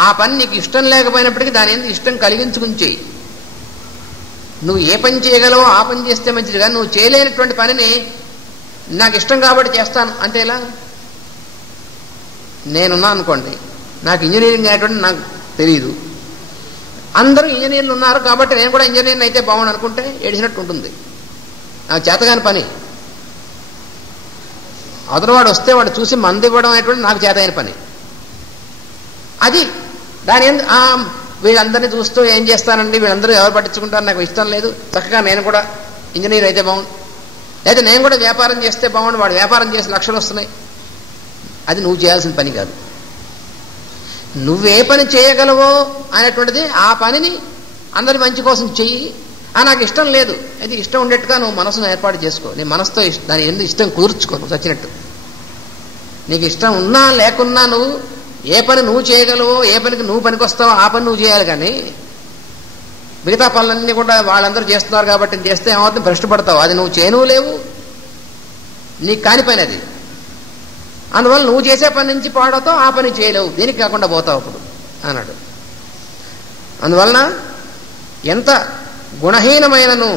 ఆ పని నీకు ఇష్టం లేకపోయినప్పటికీ దాని ఎందుకు ఇష్టం కలిగించుకుని చెయ్యి. నువ్వు ఏ పని చేయగలవో ఆ పని చేస్తే మంచిది. కానీ నువ్వు చేయలేనటువంటి పనిని నాకు ఇష్టం కాబట్టి చేస్తాను అంటే ఎలా? నేనున్నా అనుకోండి, నాకు ఇంజనీరింగ్ అనేటువంటి నాకు తెలియదు, అందరూ ఇంజనీర్లు ఉన్నారు కాబట్టి నేను కూడా ఇంజనీర్ని అయితే బాగుండు అనుకుంటే ఏడిచినట్టు ఉంటుంది. నాకు చేతగాని పని. అవతలవాడు వస్తే వాడు చూసి మంది ఇవ్వడం అనేటువంటి నాకు చేతైన పని. అది దాని వీళ్ళందరినీ చూస్తూ ఏం చేస్తానండి, వీళ్ళందరూ ఎవరు పట్టించుకుంటారు, నాకు ఇష్టం లేదు, చక్కగా నేను కూడా ఇంజనీర్ అయితే బాగుండు, అయితే నేను కూడా వ్యాపారం చేస్తే బాగుండు, వాడు వ్యాపారం చేసి లక్షలు వస్తున్నాయి. అది నువ్వు చేయాల్సిన పని కాదు. నువ్వే పని చేయగలవో అనేటువంటిది ఆ పనిని అందరి మంచి కోసం చెయ్యి. నాకు ఇష్టం లేదు, అది ఇష్టం ఉండేట్టుగా నువ్వు మనసును ఏర్పాటు చేసుకో. నీ మనసుతో దాని ఎందుకు ఇష్టం కూర్చుకో, నువ్వు చచ్చినట్టు. నీకు ఇష్టం ఉన్నా లేకున్నా నువ్వు ఏ పని నువ్వు చేయగలవో, ఏ పనికి నువ్వు పనికొస్తావో ఆ పని నువ్వు చేయాలి. కానీ మిగతా పనులన్నీ కూడా వాళ్ళందరూ చేస్తున్నారు కాబట్టి చేస్తే ఏమవుతుంది, భ్రష్టుపడతావు. అది నువ్వు చేయను లేవు, నీకు కాని పని అది. అందువల్ల నువ్వు చేసే పని నుంచి పాడవుతావు, ఆ పని చేయలేవు, దేనికి కాకుండా పోతావు అప్పుడు అన్నాడు. అందువలన ఎంత గుణహీనమైనను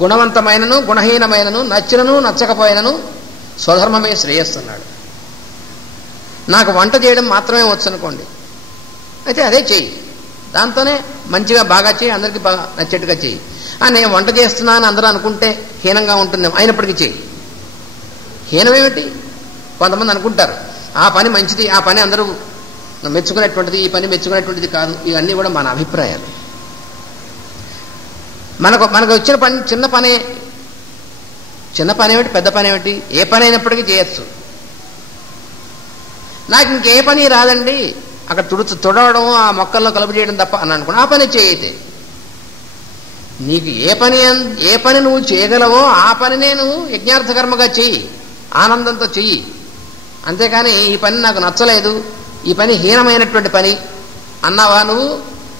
గుణవంతమైనను గుణహీనమైనను నచ్చినను నచ్చకపోయినను స్వధర్మమే శ్రేయస్సు అన్నాడు. నాకు వంట చేయడం మాత్రమే వచ్చు అనుకోండి, అయితే అదే చెయ్యి, దాంతోనే మంచిగా బాగా చెయ్యి, అందరికీ బాగా నచ్చేట్టుగా చెయ్యి. నేను వంట చేస్తున్నాను అందరూ అనుకుంటే హీనంగా ఉంటుంది, అయినప్పటికీ చెయ్యి. హీనమేమిటి? కొంతమంది అనుకుంటారు ఆ పని మంచిది, ఆ పని అందరూ మెచ్చుకునేటువంటిది, ఈ పని మెచ్చుకునేటువంటిది కాదు. ఇవన్నీ కూడా మన అభిప్రాయాలు. మనకు వచ్చిన పని చిన్న పని ఏమిటి, పెద్ద పని ఏమిటి, ఏ పని అయినప్పటికీ చేయొచ్చు. నాకు ఇంకే పని రాదండి, అక్కడ తుడవడం, ఆ మొక్కల్లో కలుపు చేయడం తప్ప అని అనుకున్నా, ఆ పని చేయతే. నీకు ఏ పని నువ్వు చేయగలవో ఆ పనినే నువ్వు యజ్ఞార్థ కర్మగా చెయ్యి, ఆనందంతో చెయ్యి. అంతేకాని ఈ పని నాకు నచ్చలేదు, ఈ పని హీనమైనటువంటి పని అన్నావా నువ్వు,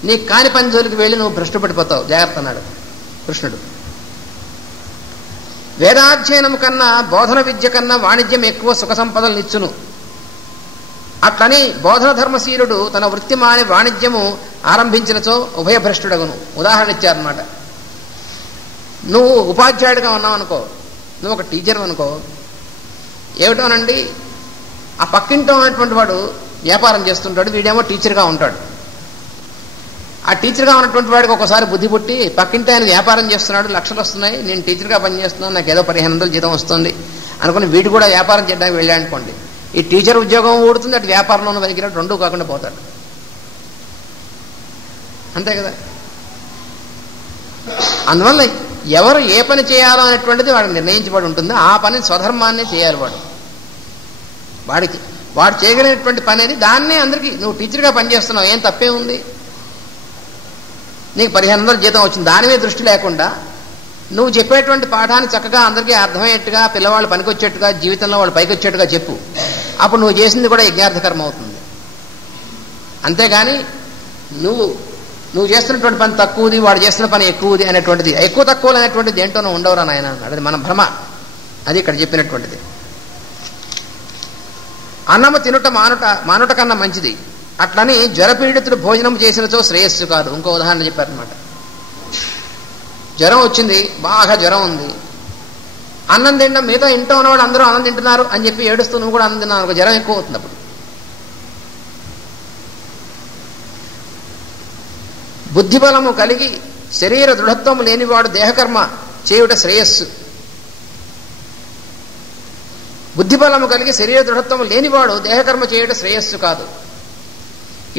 నీకు కాని పని జోలికి వెళ్ళి నువ్వు భ్రష్టుపడిపోతావు, జాగ్రత్త అన్నాడు కృష్ణుడు. వేదాధ్యయనం కన్నా బోధన విద్య కన్నా వాణిజ్యం ఎక్కువ సుఖ సంపదలు నిచ్చును. అట్లని బోధన ధర్మశీలుడు తన వృత్తి మాని వాణిజ్యము ఆరంభించినచో ఉభయభ్రష్టుడగును. ఉదాహరణ ఇచ్చారన్నమాట. నువ్వు ఉపాధ్యాయుడిగా ఉన్నావు అనుకో, నువ్వు ఒక టీచర్ అనుకో, ఏమిటోనండి ఆ పక్కింటో ఉన్నటువంటి వాడు వ్యాపారం చేస్తుంటాడు, వీడేమో టీచర్గా ఉంటాడు. ఆ టీచర్గా ఉన్నటువంటి వాడికి ఒకసారి బుద్ధి పుట్టి పక్కింటి ఆయన వ్యాపారం చేస్తున్నాడు, లక్షలు వస్తున్నాయి, నేను టీచర్గా పనిచేస్తున్నాను, నాకు ఏదో 1500 జీతం వస్తుంది అనుకుని వీడు కూడా వ్యాపారం చేయడానికి వెళ్ళాడు అనుకోండి. ఈ టీచర్ ఉద్యోగం ఊడుతుంది, అటు వ్యాపారంలో పనికిరాడు, రెండూ కాకుండా పోతాడు. అంతే కదా. అందువల్ల ఎవరు ఏ పని చేయాలో అనేటువంటిది వాడికి నిర్ణయించబడి ఉంటుంది. ఆ పని స్వధర్మాన్ని చేయాలి వాడు చేయగలిగినటువంటి పని అది. దాన్నే అందరికీ నువ్వు టీచర్గా పనిచేస్తున్నావు, ఏం తప్పే ఉంది, నీకు 1500 జీతం వచ్చింది, దాని మీద దృష్టి లేకుండా నువ్వు చెప్పేటువంటి పాఠాన్ని చక్కగా అందరికీ అర్థమయ్యేట్టుగా, పిల్లవాళ్ళు పనికొచ్చేట్టుగా, జీవితంలో వాళ్ళు పైకి వచ్చేట్టుగా చెప్పు. అప్పుడు నువ్వు చేసింది కూడా యజ్ఞార్థకర్మ అవుతుంది. అంతేగాని నువ్వు చేస్తున్నటువంటి పని తక్కువది, వాడు చేస్తున్న పని ఎక్కువది అనేటువంటిది, ఎక్కువ తక్కువలు అనేటువంటిది దేంటోనూ ఉండవురా నాయన. అది మన భ్రమ. అది ఇక్కడ చెప్పినటువంటిది. అన్నము తినుట మానుట కన్నా మంచిది. అట్లని జ్వరపీడితుడు భోజనం చేసినచో శ్రేయస్సు కాదు. ఇంకో ఉదాహరణ చెప్పారనమాట. జ్వరం వచ్చింది, బాగా జ్వరం ఉంది, అన్నం తినడం, మిగతా ఇంట్లో ఉన్నవాడు అందరూ అన్నం తింటున్నారు అని చెప్పి ఏడుస్తూ నువ్వు కూడా అన్నం తిన్నావు, జ్వరం ఎక్కువ అవుతుంది. అప్పుడు బుద్ధిబలము కలిగి శరీర దృఢత్వము లేనివాడు దేహకర్మ చేయుట శ్రేయస్సు. బుద్ధిబలము కలిగి శరీర దృఢత్వము లేనివాడు దేహకర్మ చేయుట శ్రేయస్సు కాదు.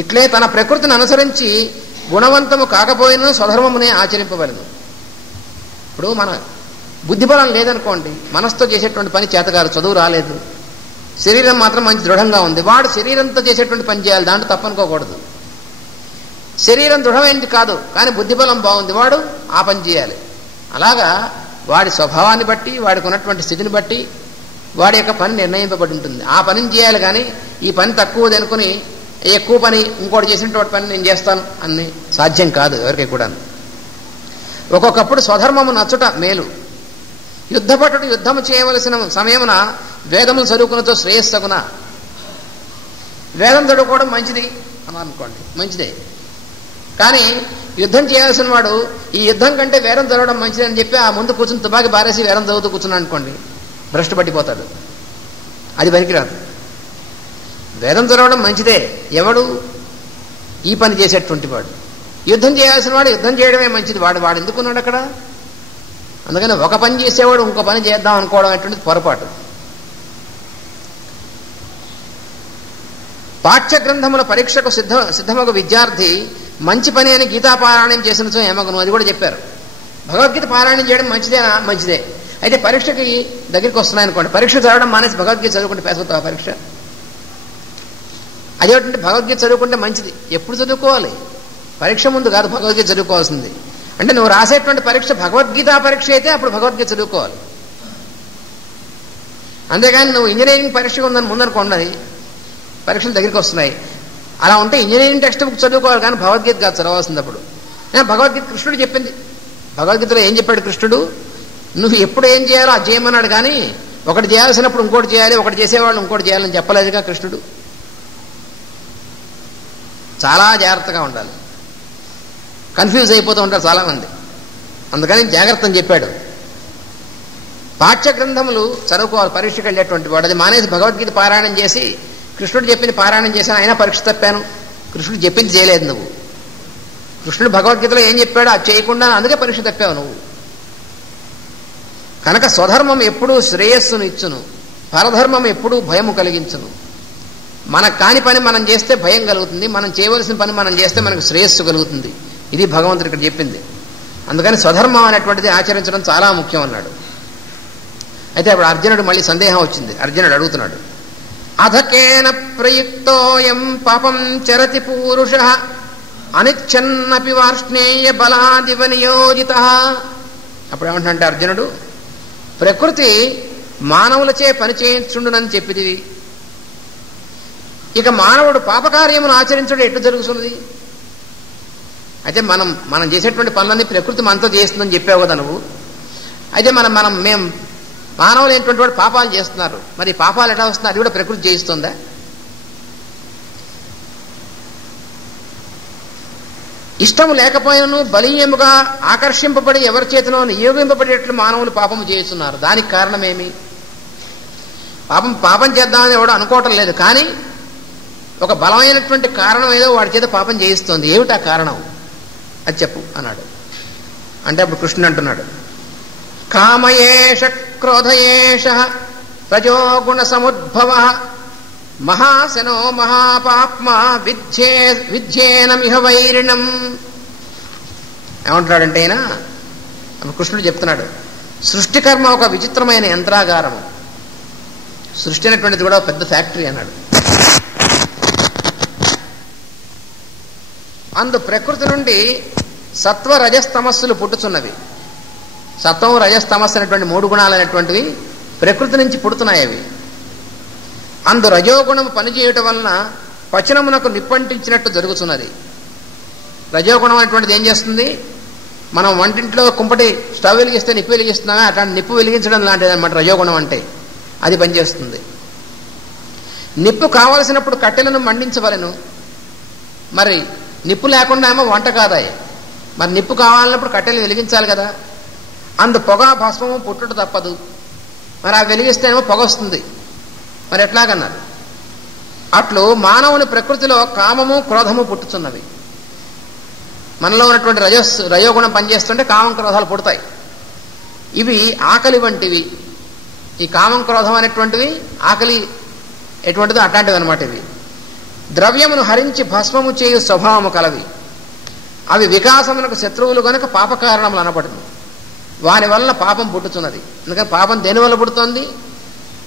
ఇట్లే తన ప్రకృతిని అనుసరించి గుణవంతము కాకపోయినా స్వధర్మమునే ఆచరింపవలెను. ఇప్పుడు మన బుద్ధిబలం లేదనుకోండి, మనసుతో చేసేటువంటి పని చేతగారు, చదువు రాలేదు, శరీరం మాత్రం మంచి దృఢంగా ఉంది, వాడు శరీరంతో చేసేటువంటి పని చేయాలి, దాంట్లో తప్పనుకోకూడదు. శరీరం దృఢమైంది కాదు కానీ బుద్ధిబలం బాగుంది, వాడు ఆ పని చేయాలి. అలాగా వాడి స్వభావాన్ని బట్టి, వాడికి ఉన్నటువంటి స్థితిని బట్టి వాడి యొక్క పని నిర్ణయింపబడి ఉంటుంది. ఆ పనిని చేయాలి కానీ ఈ పని తక్కువది అనుకుని ఎక్కువ పని ఇంకోటి చేసినటువంటి పని నేను చేస్తాను అని సాధ్యం కాదు ఎవరికి కూడా. ఒక్కొక్కప్పుడు స్వధర్మము నచ్చుట మేలు. యుద్ధపటుడు యుద్ధము చేయవలసిన సమయమున వేదములు చదువుకున్నతో శ్రేయస్సగున. వేదం చదువుకోవడం మంచిది అని అనుకోండి, మంచిదే. కానీ యుద్ధం చేయాల్సిన వాడు ఈ యుద్ధం కంటే వేదం చదవడం మంచిది అని చెప్పి ఆ ముందు కూర్చుని తుపాకి బారేసి వేదం చదువుతూ కూర్చున్నాను అనుకోండి, భ్రష్టు పట్టిపోతాడు. అది పనికిరాదు. వేదం చదవడం మంచిదే, ఎవడు ఈ పని చేసేటువంటి వాడు. యుద్ధం చేయాల్సిన వాడు యుద్ధం చేయడమే మంచిది. వాడు ఎందుకున్నాడు అక్కడ. అందుకని ఒక పని చేసేవాడు ఇంకో పని చేద్దాం అనుకోవడం అనేటువంటిది పొరపాటు. పాఠ్య గ్రంథముల పరీక్షకు సిద్ధమగు విద్యార్థి మంచి పని అని గీతాపారాయణం చేసినచో ఏమగను, అది కూడా చెప్పారు. భగవద్గీత పారాయణం చేయడం మంచిదేనా? మంచిదే. అయితే పరీక్షకి దగ్గరికి వస్తున్నాయనుకోండి, పరీక్ష చదవడం మానేసి భగవద్గీత చదువుకుంటే పేసవుతావా పరీక్ష? అదేంటంటే భగవద్గీత చదువుకుంటే మంచిది. ఎప్పుడు చదువుకోవాలి? పరీక్ష ముందు కాదు భగవద్గీత చదువుకోవాల్సింది. అంటే నువ్వు రాసేటువంటి పరీక్ష భగవద్గీత పరీక్ష అయితే అప్పుడు భగవద్గీత చదువుకోవాలి. అంతేగాని నువ్వు ఇంజనీరింగ్ పరీక్ష ఉందని ముందనుకోండి, పరీక్షలు దగ్గరికి వస్తున్నాయి, అలా ఉంటే ఇంజనీరింగ్ టెక్స్ట్ బుక్ చదువుకోవాలి కానీ భగవద్గీత కాదు చదవాల్సింది. అప్పుడు భగవద్గీత కృష్ణుడు చెప్పింది. భగవద్గీతలో ఏం చెప్పాడు కృష్ణుడు? నువ్వు ఎప్పుడు ఏం చేయాలో అది చేయమన్నాడు కానీ ఒకటి చేయాల్సినప్పుడు ఇంకోటి చేయాలి, ఒకటి చేసేవాళ్ళు ఇంకోటి చేయాలని చెప్పలేదుగా కృష్ణుడు. చాలా జాగ్రత్తగా ఉండాలి. కన్ఫ్యూజ్ అయిపోతూ ఉంటారు చాలామంది. అందుకని జాగ్రత్త అని చెప్పాడు. పాఠ్య గ్రంథములు చదువుకోవాలి పరీక్షకు వెళ్ళేటువంటి వాడు. అది మానేసి భగవద్గీత పారాయణం చేసి కృష్ణుడు చెప్పింది పారాయణం చేశాను, అయినా పరీక్ష తప్పాను, కృష్ణుడు చెప్పింది చేయలేదు నువ్వు. కృష్ణుడు భగవద్గీతలో ఏం చెప్పాడో అది చేయకుండా అందుకే పరీక్ష తప్పావు నువ్వు. కనుక స్వధర్మం ఎప్పుడూ శ్రేయస్సును ఇచ్చును, పరధర్మం ఎప్పుడూ భయము కలిగించును. మనకు కాని పని మనం చేస్తే భయం కలుగుతుంది, మనం చేయవలసిన పని మనం చేస్తే మనకు శ్రేయస్సు కలుగుతుంది. ఇది భగవంతుడు ఇక్కడ చెప్పింది. అందుకని స్వధర్మం అనేటువంటిది ఆచరించడం చాలా ముఖ్యం అన్నాడు. అయితే అప్పుడు అర్జునుడు మళ్ళీ సందేహం వచ్చింది. అర్జునుడు అడుగుతున్నాడు, అధకేన ప్రయుక్తోయం పాపం చరతి పూరుష అనిచ్చన్నపి వార్ష్ణేయ బలాదివ నియోజిత. అప్పుడు ఏమంటే అర్జునుడు, ప్రకృతి మానవులచే పని చేయించుండునని చెప్పిదివి, ఇక మానవుడు పాపకార్యమును ఆచరించడం ఎట్లు జరుగుతున్నది? అయితే మనం చేసేటువంటి పనులన్నీ ప్రకృతి మనతో చేస్తుందని చెప్పావు కదా నువ్వు. అయితే మేము మానవులు ఏంటువంటి వాడు పాపాలు చేస్తున్నారు, మరి పాపాలు ఎట్లా వస్తున్నాయి? అది కూడా ప్రకృతి చేయిస్తుందా? ఇష్టము లేకపోయినను బలీయముగా ఆకర్షింపబడి ఎవరి చేతనో నియోగింపబడేట్లు మానవులు పాపము చేస్తున్నారు. దానికి కారణమేమి? పాపం చేద్దామని ఎవడో అనుకోవటం లేదు, కానీ ఒక బలమైనటువంటి కారణం ఏదో వాడి చేత పాపం చేయిస్తోంది. ఏమిటా కారణం అది చెప్పు అన్నాడు. అంటే అప్పుడు కృష్ణుడు అంటున్నాడు, కామయేష క్రోధయేష రజోగుణ సముద్భవ మహాశనో మహాపాప్మ విద్యేనమిహ వైరిణం. ఏమంటున్నాడంటే ఆయన అప్పుడు కృష్ణుడు చెప్తున్నాడు, సృష్టికర్మ ఒక విచిత్రమైన యంత్రాగారము. సృష్టి అనేటువంటిది కూడా ఒక పెద్ద ఫ్యాక్టరీ అన్నాడు. అందు ప్రకృతి నుండి సత్వ రజస్తమస్సులు పుట్టుచున్నవి. సత్వం రజస్తమస్సు అనేటువంటి 3 గుణాలు అనేటువంటివి ప్రకృతి నుంచి పుడుతున్నాయి. అవి అందు రజోగుణము పనిచేయటం వలన పచనమునకు నిప్పంటించినట్టు జరుగుతున్నది. రజోగుణం అనేటువంటిది ఏం చేస్తుంది? మనం వంటింట్లో కుంపటి స్టవ్ వెలిగిస్తే నిప్పు వెలిగిస్తున్నామే, అట్లాంటి నిప్పు వెలిగించడం లాంటిది అన్నమాట రజోగుణం అంటే. అది పనిచేస్తుంది. నిప్పు కావలసినప్పుడు కట్టెలను మండించవలను. మరి నిప్పు లేకుండా ఏమో వంట కాదాయి. మరి నిప్పు కావాలన్నప్పుడు కట్టెలు వెలిగించాలి కదా. అందు పొగ భస్మము పుట్టుట తప్పదు. మరి ఆ వెలిగిస్తేనేమో పొగ వస్తుంది. మరి ఎట్లాగన్నారు? అట్లు మానవుని ప్రకృతిలో కామము క్రోధము పుట్టుతున్నవి. మనలో ఉన్నటువంటి రజోగుణం పనిచేస్తుంటే కామం క్రోధాలు పుడతాయి. ఇవి ఆకలి వంటివి. ఈ కామం క్రోధం అనేటువంటివి ఆకలి ఎటువంటిదో అట్లాంటివి అనమాట. ఇవి ద్రవ్యమును హరించి భస్మము చేయు స్వభావము కలవి. అవి వికాసమునకు శత్రువులు గనుక పాపకారణములు అనబడింది. వాని వలన పాపం పుట్టుతున్నది. ఎందుకంటే పాపం దేనివల్ల పుడుతోంది?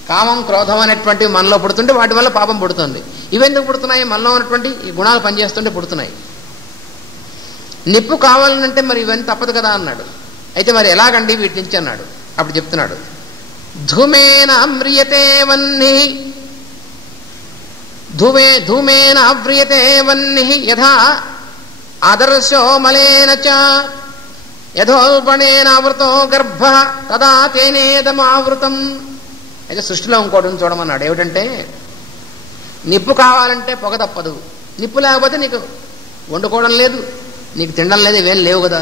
కామం క్రోధం అనేటువంటివి మనలో పుడుతుంటే వాటి వల్ల పాపం పుడుతుంది. ఇవెందుకు పుడుతున్నాయి? మనలో ఉన్నటువంటి ఈ గుణాలు పనిచేస్తుంటే పుడుతున్నాయి. నిప్పు కావాలనంటే మరి ఇవన్నీ తప్పదు కదా అన్నాడు. అయితే మరి ఎలాగండి వీటి నుంచి అన్నాడు. అప్పుడు చెప్తున్నాడు, ధూమేన అమ్రియతే వన్ని ధూమేన అవ్రియతే వన్ని యథా ఆదర్శో మలేన చ యథోల్బణేన ఆవృతో గర్భ తదా తేనేదమావృతం. అయితే సృష్టిలో ఇంకోటి చూడమన్నాడు. ఏమిటంటే నిప్పు కావాలంటే పొగ తప్పదు. నిప్పు లేకపోతే నీకు వండుకోవడం లేదు, నీకు తినడం లేదు, ఇవేం లేవు కదా.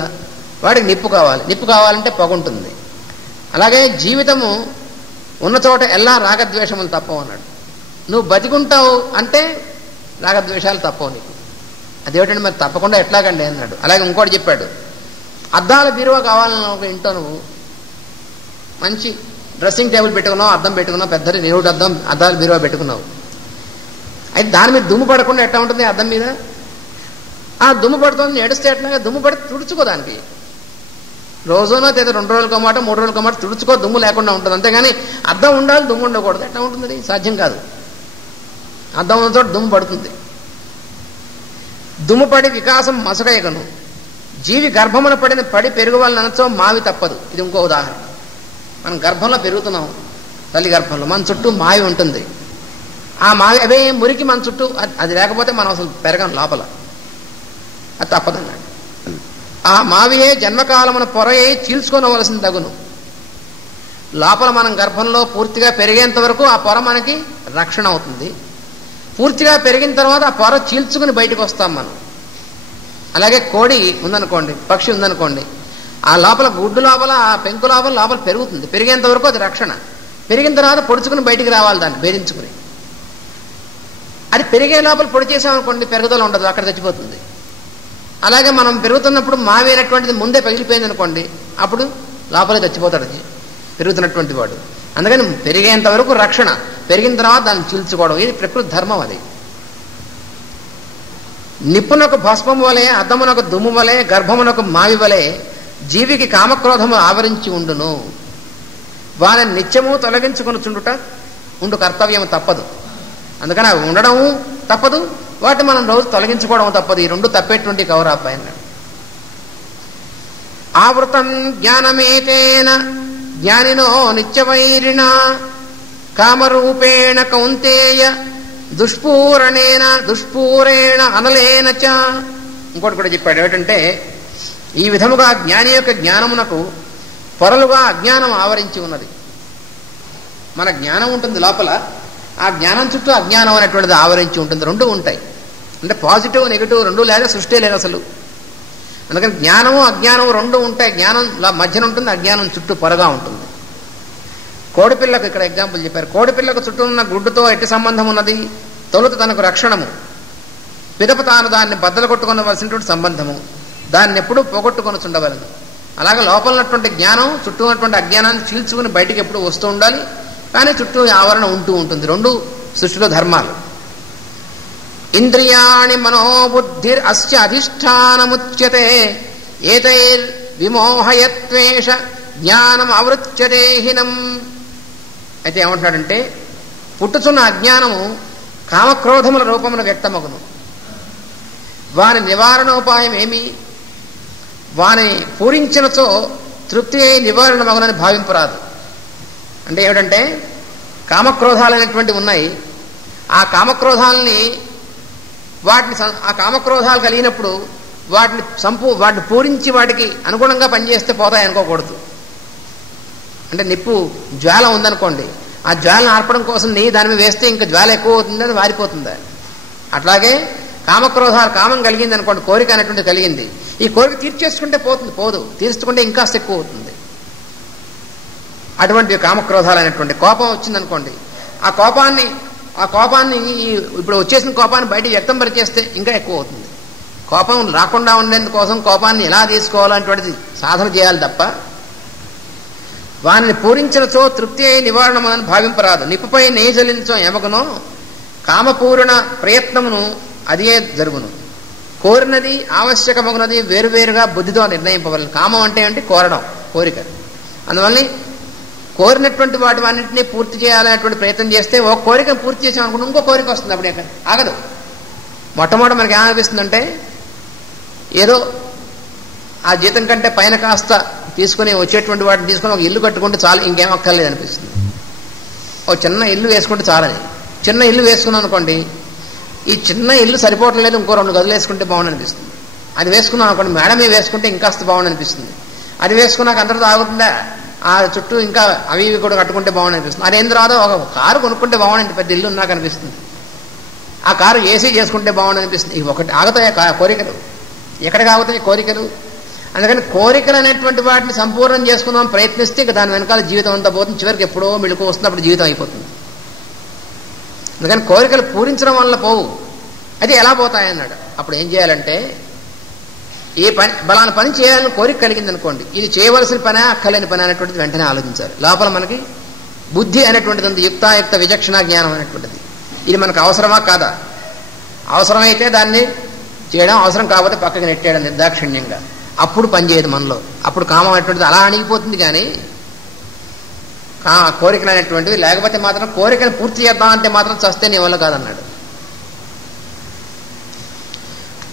వాడికి నిప్పు కావాలి. నిప్పు కావాలంటే పొగ ఉంటుంది. అలాగే జీవితము ఉన్న చోట ఎలా రాగద్వేషములు తప్పవు అన్నాడు. నువ్వు బతికుంటావు అంటే రాగద్వేషాలు తప్పవు నీకు. అదేమిటంటే మరి తప్పకుండా ఎట్లాగండి అన్నాడు. అలాగే ఇంకోటి చెప్పాడు, అద్దాల బీరువా కావాలన్నా ఒక ఇంట్లో నువ్వు మంచి డ్రెస్సింగ్ టేబుల్ పెట్టుకున్నావు, అద్దం పెట్టుకున్నావు, పెద్ద దేవుడు అద్దాల బీరువా పెట్టుకున్నావు. అయితే దాని మీద దుమ్ము పడకుండా ఎట్లా ఉంటుంది అద్దం మీద? ఆ దుమ్ము పడుతుంది ఏడుస్తే ఎట్లాగా? దుమ్ము పడి తుడుచుకో. దానికి రోజునో లేదా 2 రోజులకో మాట 3 రోజులకో మాట తుడుచుకో, దుమ్ము లేకుండా ఉంటుంది. అంతేగాని అద్దం ఉండాలి దుమ్ము ఉండకూడదు. ఎట్లా ఉంటుంది? అది సాధ్యం కాదు. అద్దం ఉన్న చోట దుమ్ము పడుతుంది. దుమ్ము పడి వికాసం మసకయగను. జీవి గర్భమున పడి పెరుగువాలని అనొచ్చో మావి తప్పదు. ఇది ఇంకో ఉదాహరణ. మనం గర్భంలో పెరుగుతున్నాం, తల్లి గర్భంలో మన చుట్టూ మావి ఉంటుంది. ఆ మావి అవే మురికి మన చుట్టూ, అది లేకపోతే మనం అసలు పెరగం లోపల. అది తప్పదన్నాడు. ఆ మావియే జన్మకాలమున పొరయే చీల్చుకోనవలసిన తగును. లోపల మనం గర్భంలో పూర్తిగా పెరిగేంత వరకు ఆ పొర మనకి రక్షణ అవుతుంది. పూర్తిగా పెరిగిన తర్వాత ఆ పొర చీల్చుకుని బయటకు వస్తాం మనం. అలాగే కోడి ఉందనుకోండి, పక్షి ఉందనుకోండి, ఆ లోపల గుడ్డు లోపల ఆ పెంకు లోపల పెరుగుతుంది. పెరిగేంత వరకు అది రక్షణ. పెరిగిన తర్వాత పొడుచుకుని బయటికి రావాలి, దాన్ని భేదించుకుని. అది పెరిగే లోపల పొడి చేసామనుకోండి పెరుగుదల ఉండదు, అక్కడ చచ్చిపోతుంది. అలాగే మనం పెరుగుతున్నప్పుడు మావేనటువంటిది ముందే పగిలిపోయింది అనుకోండి, అప్పుడు లోపలే చచ్చిపోతాడు అది పెరుగుతున్నటువంటి వాడు. అందుకని పెరిగేంత వరకు రక్షణ, పెరిగిన తర్వాత దాన్ని చీల్చుకోవడం, ఇది ప్రకృతి ధర్మం. అది నిప్పునకు భస్మం వలె, అద్దమునకు దుమ్ము వలె, గర్భమునకు మావి వలె జీవికి కామక్రోధము ఆవరించి ఉండును. వారిని నిత్యము తొలగించుకొనుచుండుట ఉండు కర్తవ్యం తప్పదు. అందుకని అవి ఉండడం తప్పదు, వాటిని మనం రోజు తొలగించుకోవడం తప్పదు. ఈ రెండు తప్పేటువంటి కౌరాపాయ అన్నాడు. ఆవృతం జ్ఞానమేతేన జ్ఞానినో నిత్యవైరిణ కామరూపేణ కౌంతేయ దుష్పూరేణ అనలేన చ. ఇంకోటి కూడా చెప్పాడు. ఏమిటంటే ఈ విధముగా జ్ఞాని యొక్క జ్ఞానమునకు పొరలుగా అజ్ఞానం ఆవరించి ఉన్నది. మన జ్ఞానం ఉంటుంది లోపల, ఆ జ్ఞానం చుట్టూ అజ్ఞానం అనేటువంటిది ఆవరించి ఉంటుంది. రెండు ఉంటాయి. అంటే పాజిటివ్ నెగిటివ్ రెండు లేదా సృష్టి లేదు అసలు. అందుకని జ్ఞానము అజ్ఞానము రెండు ఉంటాయి. జ్ఞానం మధ్యన ఉంటుంది, అజ్ఞానం చుట్టూ పొరగా ఉంటుంది. కోడిపిల్లకు ఇక్కడ ఎగ్జాంపుల్ చెప్పారు. కోడిపిల్లకు చుట్టూ ఉన్న గుడ్డుతో ఎట్టి సంబంధం ఉన్నది? తొలుత తనకు రక్షణము, పిదప తాను దాన్ని బద్దలు కొట్టుకొనవలసినటువంటి సంబంధము, దాన్ని ఎప్పుడూ పోగొట్టుకొని ఉండవలను. అలాగే లోపల ఉన్నటువంటి జ్ఞానం చుట్టూ ఉన్నటువంటి అజ్ఞానాన్ని చీల్చుకుని బయటికి ఎప్పుడు వస్తూ ఉండాలి, కానీ చుట్టూ ఆవరణ ఉంటూ ఉంటుంది. రెండు సృష్టిలో ధర్మాలు. ఇంద్రియాణి మనోబుద్ధిర్ అస్య అధిష్టానముచ్యతే ఏతైర్ విమోహయత్వేష జ్ఞానం అవృత్యదేహినం. అయితే ఏమంటున్నాడంటే, పుట్టుచున్న అజ్ఞానము కామక్రోధముల రూపమున వ్యక్తమగును. వాని నివారణోపాయం ఏమి? వాని పూరించినచో తృప్తి అయి నివారణమగునని భావింపరాదు. అంటే ఏమిటంటే, కామక్రోధాలు అనేటువంటివి ఉన్నాయి. ఆ కామక్రోధాలని ఆ కామక్రోధాలు కలిగినప్పుడు వాటిని పూరించి వాటికి అనుగుణంగా పనిచేస్తే పోతాయి అనుకోకూడదు. అంటే నిప్పు జ్వాల ఉందనుకోండి, ఆ జ్వాలను ఆర్పడం కోసం నెయ్యి దాని మీద వేస్తే ఇంకా జ్వాల ఎక్కువ అవుతుంది, అది వారిపోతుంది. అట్లాగే కామక్రోధాలు, కామం కలిగింది అనుకోండి, కోరిక అనేటువంటి కలిగింది, ఈ కోరిక తీర్చేసుకుంటే పోదు, తీర్చుకుంటే ఇంకా ఎక్కువ అవుతుంది. అటువంటి కామక్రోధాలు అనేటువంటి కోపం వచ్చిందనుకోండి, ఆ కోపాన్ని ఇప్పుడు వచ్చేసిన కోపాన్ని బయట వ్యక్తం పరిచేస్తే ఇంకా ఎక్కువ అవుతుంది. కోపం రాకుండా ఉండేందుకోసం కోపాన్ని ఎలా తీసుకోవాలనేటువంటిది సాధన చేయాలి తప్ప వానిని పూరించినచో తృప్తి అయి నివారణమని భావింపరాదు. నిప్పుపై నెయ్యి జల్లించో ఎమగునో కామపూర్ణ ప్రయత్నమును అదే జరుగును. కోరినది ఆవశ్యకమగునది వేరువేరుగా బుద్ధితో నిర్ణయింపవలను. కామం అంటే కోరడం, కోరిక. అందువల్ల కోరినటువంటి వాటివన్నింటినీ పూర్తి చేయాలనేటువంటి ప్రయత్నం చేస్తే ఒక కోరికను పూర్తి చేసామనుకుంటే ఇంకో కోరిక వస్తుంది, అప్పుడే ఆగదు. మొట్టమొదటి మనకి ఏమనిపిస్తుందంటే, ఏదో ఆ జీతం కంటే పైన కాస్త తీసుకుని వచ్చేటువంటి వాటిని తీసుకుని ఒక ఇల్లు కట్టుకుంటే చాలు, ఇంకేం అక్కర్లేదు అనిపిస్తుంది. ఒక చిన్న ఇల్లు వేసుకుంటే చాలని. చిన్న ఇల్లు వేసుకున్నాం అనుకోండి, ఈ చిన్న ఇల్లు సరిపోవట్లేదు, ఇంకో 2 గదులు వేసుకుంటే బాగుంది అనిపిస్తుంది. అది వేసుకున్నాం అనుకోండి, మేడమే వేసుకుంటే ఇంకాస్త బాగుంది అనిపిస్తుంది. అది వేసుకున్నాక అందరితో ఆగుతుందా, ఆ చుట్టూ ఇంకా అవి ఇవి కూడా కట్టుకుంటే బాగుంది అనిపిస్తుంది. అదేం రాదో ఒక కారు కొనుక్కుంటే బాగుంది, పెద్ద ఇల్లు నాకు అనిపిస్తుంది. ఆ కారు ఏసీ చేసుకుంటే బాగుంది అనిపిస్తుంది. ఇవి ఒకటి ఆగుతాయి కోరికలు, ఎక్కడికి ఆగుతాయి కోరికలు. అందుకని కోరికలు అనేటువంటి వాటిని సంపూర్ణం చేసుకుందాం ప్రయత్నిస్తే ఇక దాని వెనకాల జీవితం అంతా పోతుంది. చివరికి ఎప్పుడో మెళుకు వస్తుంది, అప్పుడు జీవితం అయిపోతుంది. అందుకని కోరికలు పూరించడం వల్ల పోవు. అది ఎలా పోతాయన్నాడు. అప్పుడు ఏం చేయాలంటే, ఏ బలాన్ని పని చేయాలని కోరిక కలిగింది అనుకోండి, ఇది చేయవలసిన పని అక్కలేని పని అనేటువంటిది వెంటనే ఆలోచించాలి. లోపల మనకి బుద్ధి అనేటువంటిది ఉంది, యుక్తాయుక్త విచక్షణ జ్ఞానం అనేటువంటిది. ఇది మనకు అవసరమా కాదా? అవసరమైతే దాన్ని చేయడం, అవసరం కాకపోతే పక్కకి నెట్టేయడం నిర్దాక్షిణ్యంగా. అప్పుడు పనిచేయదు మనలో. అప్పుడు కామం అనేటువంటిది అలా అణిగిపోతుంది. కానీ కోరికలు అనేటువంటివి లేకపోతే మాత్రం, కోరికను పూర్తి చేద్దామంటే మాత్రం చస్తే నీ వల్ల కాదన్నాడు.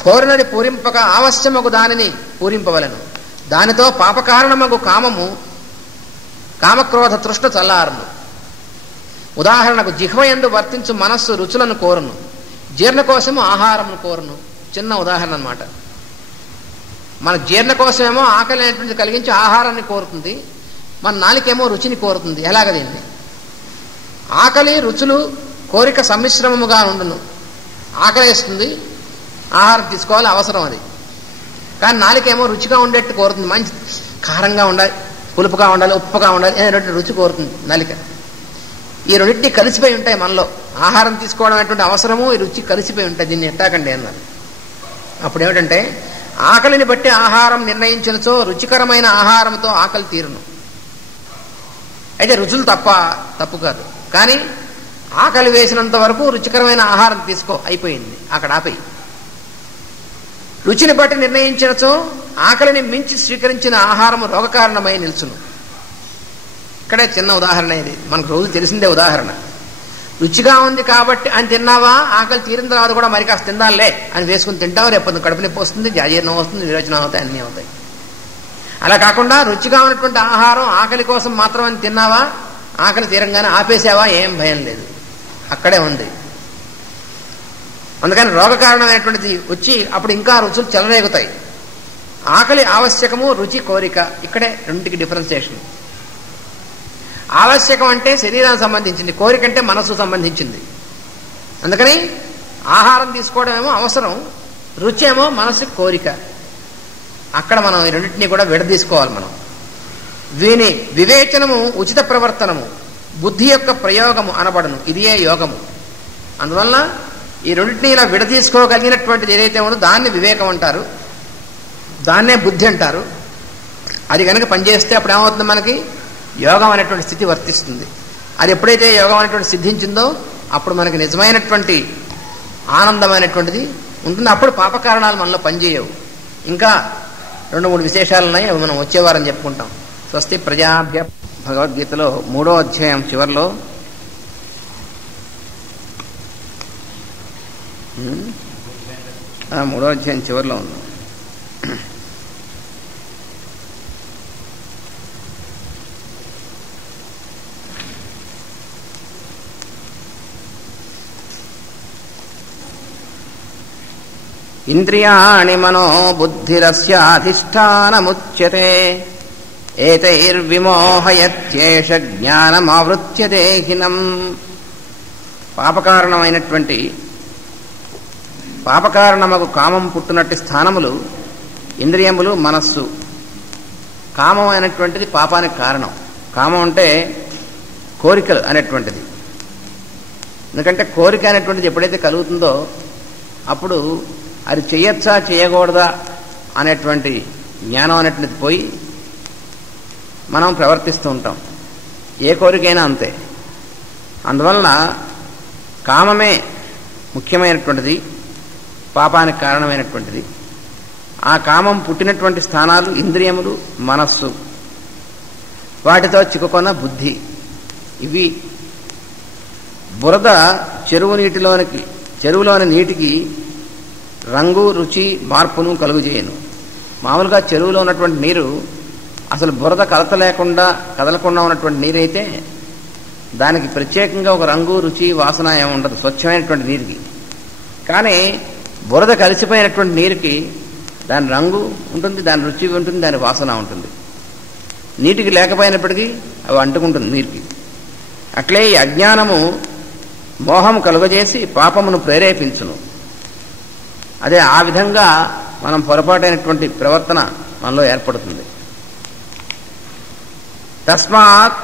కోరినది పూరింపక ఆవశ్యమగు దానిని పూరింపవలను. దానితో పాపకారణమగు కామక్రోధ తృష్ణ చల్లారును. ఉదాహరణకు జిహ్వయందు వర్తించు మనస్సు రుచులను కోరును, జీర్ణకోశము ఆహారమును కోరును. చిన్న ఉదాహరణ అన్నమాట. మన జీర్ణకోశమేమో ఆకలి అనేటువంటి కలిగించి ఆహారాన్ని కోరుతుంది, మన నాలుకేమో రుచిని కోరుతుంది. ఎలాగ దీన్ని? ఆకలి రుచులు కోరిక సమ్మిశ్రమముగా ఉండును. ఆకలి వేస్తుంది, ఆహారం తీసుకోవాలి, అవసరం అది. కానీ నాలుకేమో రుచిగా ఉండేట్టు కోరుతుంది. మంచి కారంగా ఉండాలి, పులుపుగా ఉండాలి, ఉప్పుగా ఉండాలి అనేటువంటి రుచి కోరుతుంది నాలిక. ఈ రెండింటినీ కలిసిపోయి ఉంటాయి మనలో. ఆహారం తీసుకోవడం అనేటువంటి అవసరము, ఈ రుచి కలిసిపోయి ఉంటాయి. దీన్ని ఎట్టాకండి అన్నారు. అప్పుడు ఏమిటంటే, ఆకలిని బట్టి ఆహారం నిర్ణయించినచో రుచికరమైన ఆహారంతో ఆకలి తీరును. అయితే రుచులు తప్పు కాదు, కానీ ఆకలి వేసినంత వరకు రుచికరమైన ఆహారం తీసుకో, అయిపోయింది, అక్కడ ఆపేయి. రుచిని బట్టి నిర్ణయించినచో ఆకలిని మించి స్వీకరించిన ఆహారం రోగకారణమై నిల్చును. ఇక్కడే చిన్న ఉదాహరణ ఇది, మనకు రోజు తెలిసిందే ఉదాహరణ. రుచిగా ఉంది కాబట్టి అని తిన్నావా, ఆకలి తీరిన తర్వాత కూడా మరి కాస్త తిందాలే అని వేసుకుని తింటావు, రేపు కడుపు నొప్పి వస్తుంది, జాజీర్ణం వస్తుంది, విరోచనం అవుతాయి, అన్నీ అవుతాయి. అలా కాకుండా రుచిగా ఉన్నటువంటి ఆహారం ఆకలి కోసం మాత్రమే తిన్నావా, ఆకలి తీరంగానే ఆపేసావా, ఏం భయం లేదు, అక్కడే ఉంది. అందుకని రోగకారణమైనటువంటిది వచ్చి అప్పుడు ఇంకా రుచులు చెలరేగుతాయి. ఆకలి ఆవశ్యకము, రుచి కోరిక. ఇక్కడే రెండింటికి డిఫరెన్సియేషన్. ఆవశ్యకం అంటే శరీరానికి సంబంధించింది, కోరిక అంటే మనస్సుకు సంబంధించింది. అందుకని ఆహారం తీసుకోవడం ఏమో అవసరం, రుచి ఏమో మనస్సుకు కోరిక. అక్కడ మనం ఈ రెండింటినీ కూడా విడదీసుకోవాలి. మనం వీని వివేచనము ఉచిత ప్రవర్తనము, బుద్ధి యొక్క ప్రయోగము అనబడును. ఇదియే యోగము. అందువలన ఈ రెండింటినీ ఇలా విడదీసుకోగలిగినటువంటిది ఏదైతే ఉందో దాన్ని వివేకం అంటారు, దాన్నే బుద్ధి అంటారు. అది కనుక పనిచేస్తే అప్పుడు ఏమవుతుంది, మనకి యోగం అనేటువంటి స్థితి వర్తిస్తుంది. అది ఎప్పుడైతే యోగం అనేటువంటి సిద్ధించిందో అప్పుడు మనకి నిజమైనటువంటి ఆనందమైనటువంటిది ఉంటుంది. అప్పుడు పాపకారణాలు మనలో పనిచేయవు. ఇంకా 2-3 విశేషాలు ఉన్నాయి, అవి మనం వచ్చేవారని చెప్పుకుంటాం. స్వస్తి ప్రజాభ్య భగవద్గీతలో 3వ అధ్యాయం చివరిలో 3వ అధ్యాయం చివరిలో ఉంది. ఇంద్రియాణి మనో బుద్ధిరస్యాధిష్ఠానముచ్యతే ఏతైర్విమోహయత్యేష జ్ఞానమావృత్య దేహినం. పాపకారణమైనటువంటి పాపకారణమగు కామం పుట్టునట్టి స్థానములు ఇంద్రియములు, మనస్సు. కామం అనేటువంటిది పాపానికి కారణం. కామం అంటే కోరికలు అనేటువంటిది. ఎందుకంటే కోరిక అనేటువంటిది ఎప్పుడైతే కలుగుతుందో అప్పుడు అది చేయొచ్చా చేయకూడదా అనేటువంటి జ్ఞానం అనేటువంటిది పోయి మనం ప్రవర్తిస్తూ ఉంటాం. ఏ కోరికైనా అంతే. అందువలన కామమే ముఖ్యమైనటువంటిది, పాపానికి కారణమైనటువంటిది. ఆ కామం పుట్టినటువంటి స్థానాలు ఇంద్రియములు, మనస్సు, వాటితో చిక్కుకున్న బుద్ధి. ఇవి బురద చెరువులోని నీటికి రంగు, రుచి, మార్పును కలుగుచేయను. మామూలుగా చెరువులో ఉన్నటువంటి నీరు అసలు బురద కదలకుండా ఉన్నటువంటి నీరైతే దానికి ప్రత్యేకంగా ఒక రంగు, రుచి, వాసన ఏమి ఉండదు, స్వచ్ఛమైనటువంటి నీరుకి. కానీ బురద కలిసిపోయినటువంటి నీరుకి దాని రంగు ఉంటుంది, దాని రుచి ఉంటుంది, దాని వాసన ఉంటుంది. నీటికి లేకపోయినప్పటికీ అవి అంటుకుంటుంది నీరుకి. అట్లే ఈ అజ్ఞానము మోహం కలుగజేసి పాపమును ప్రేరేపించును. అదే ఆ విధంగా మనం పొరపాటైనటువంటి ప్రవర్తన మనలో ఏర్పడుతుంది. తస్మాత్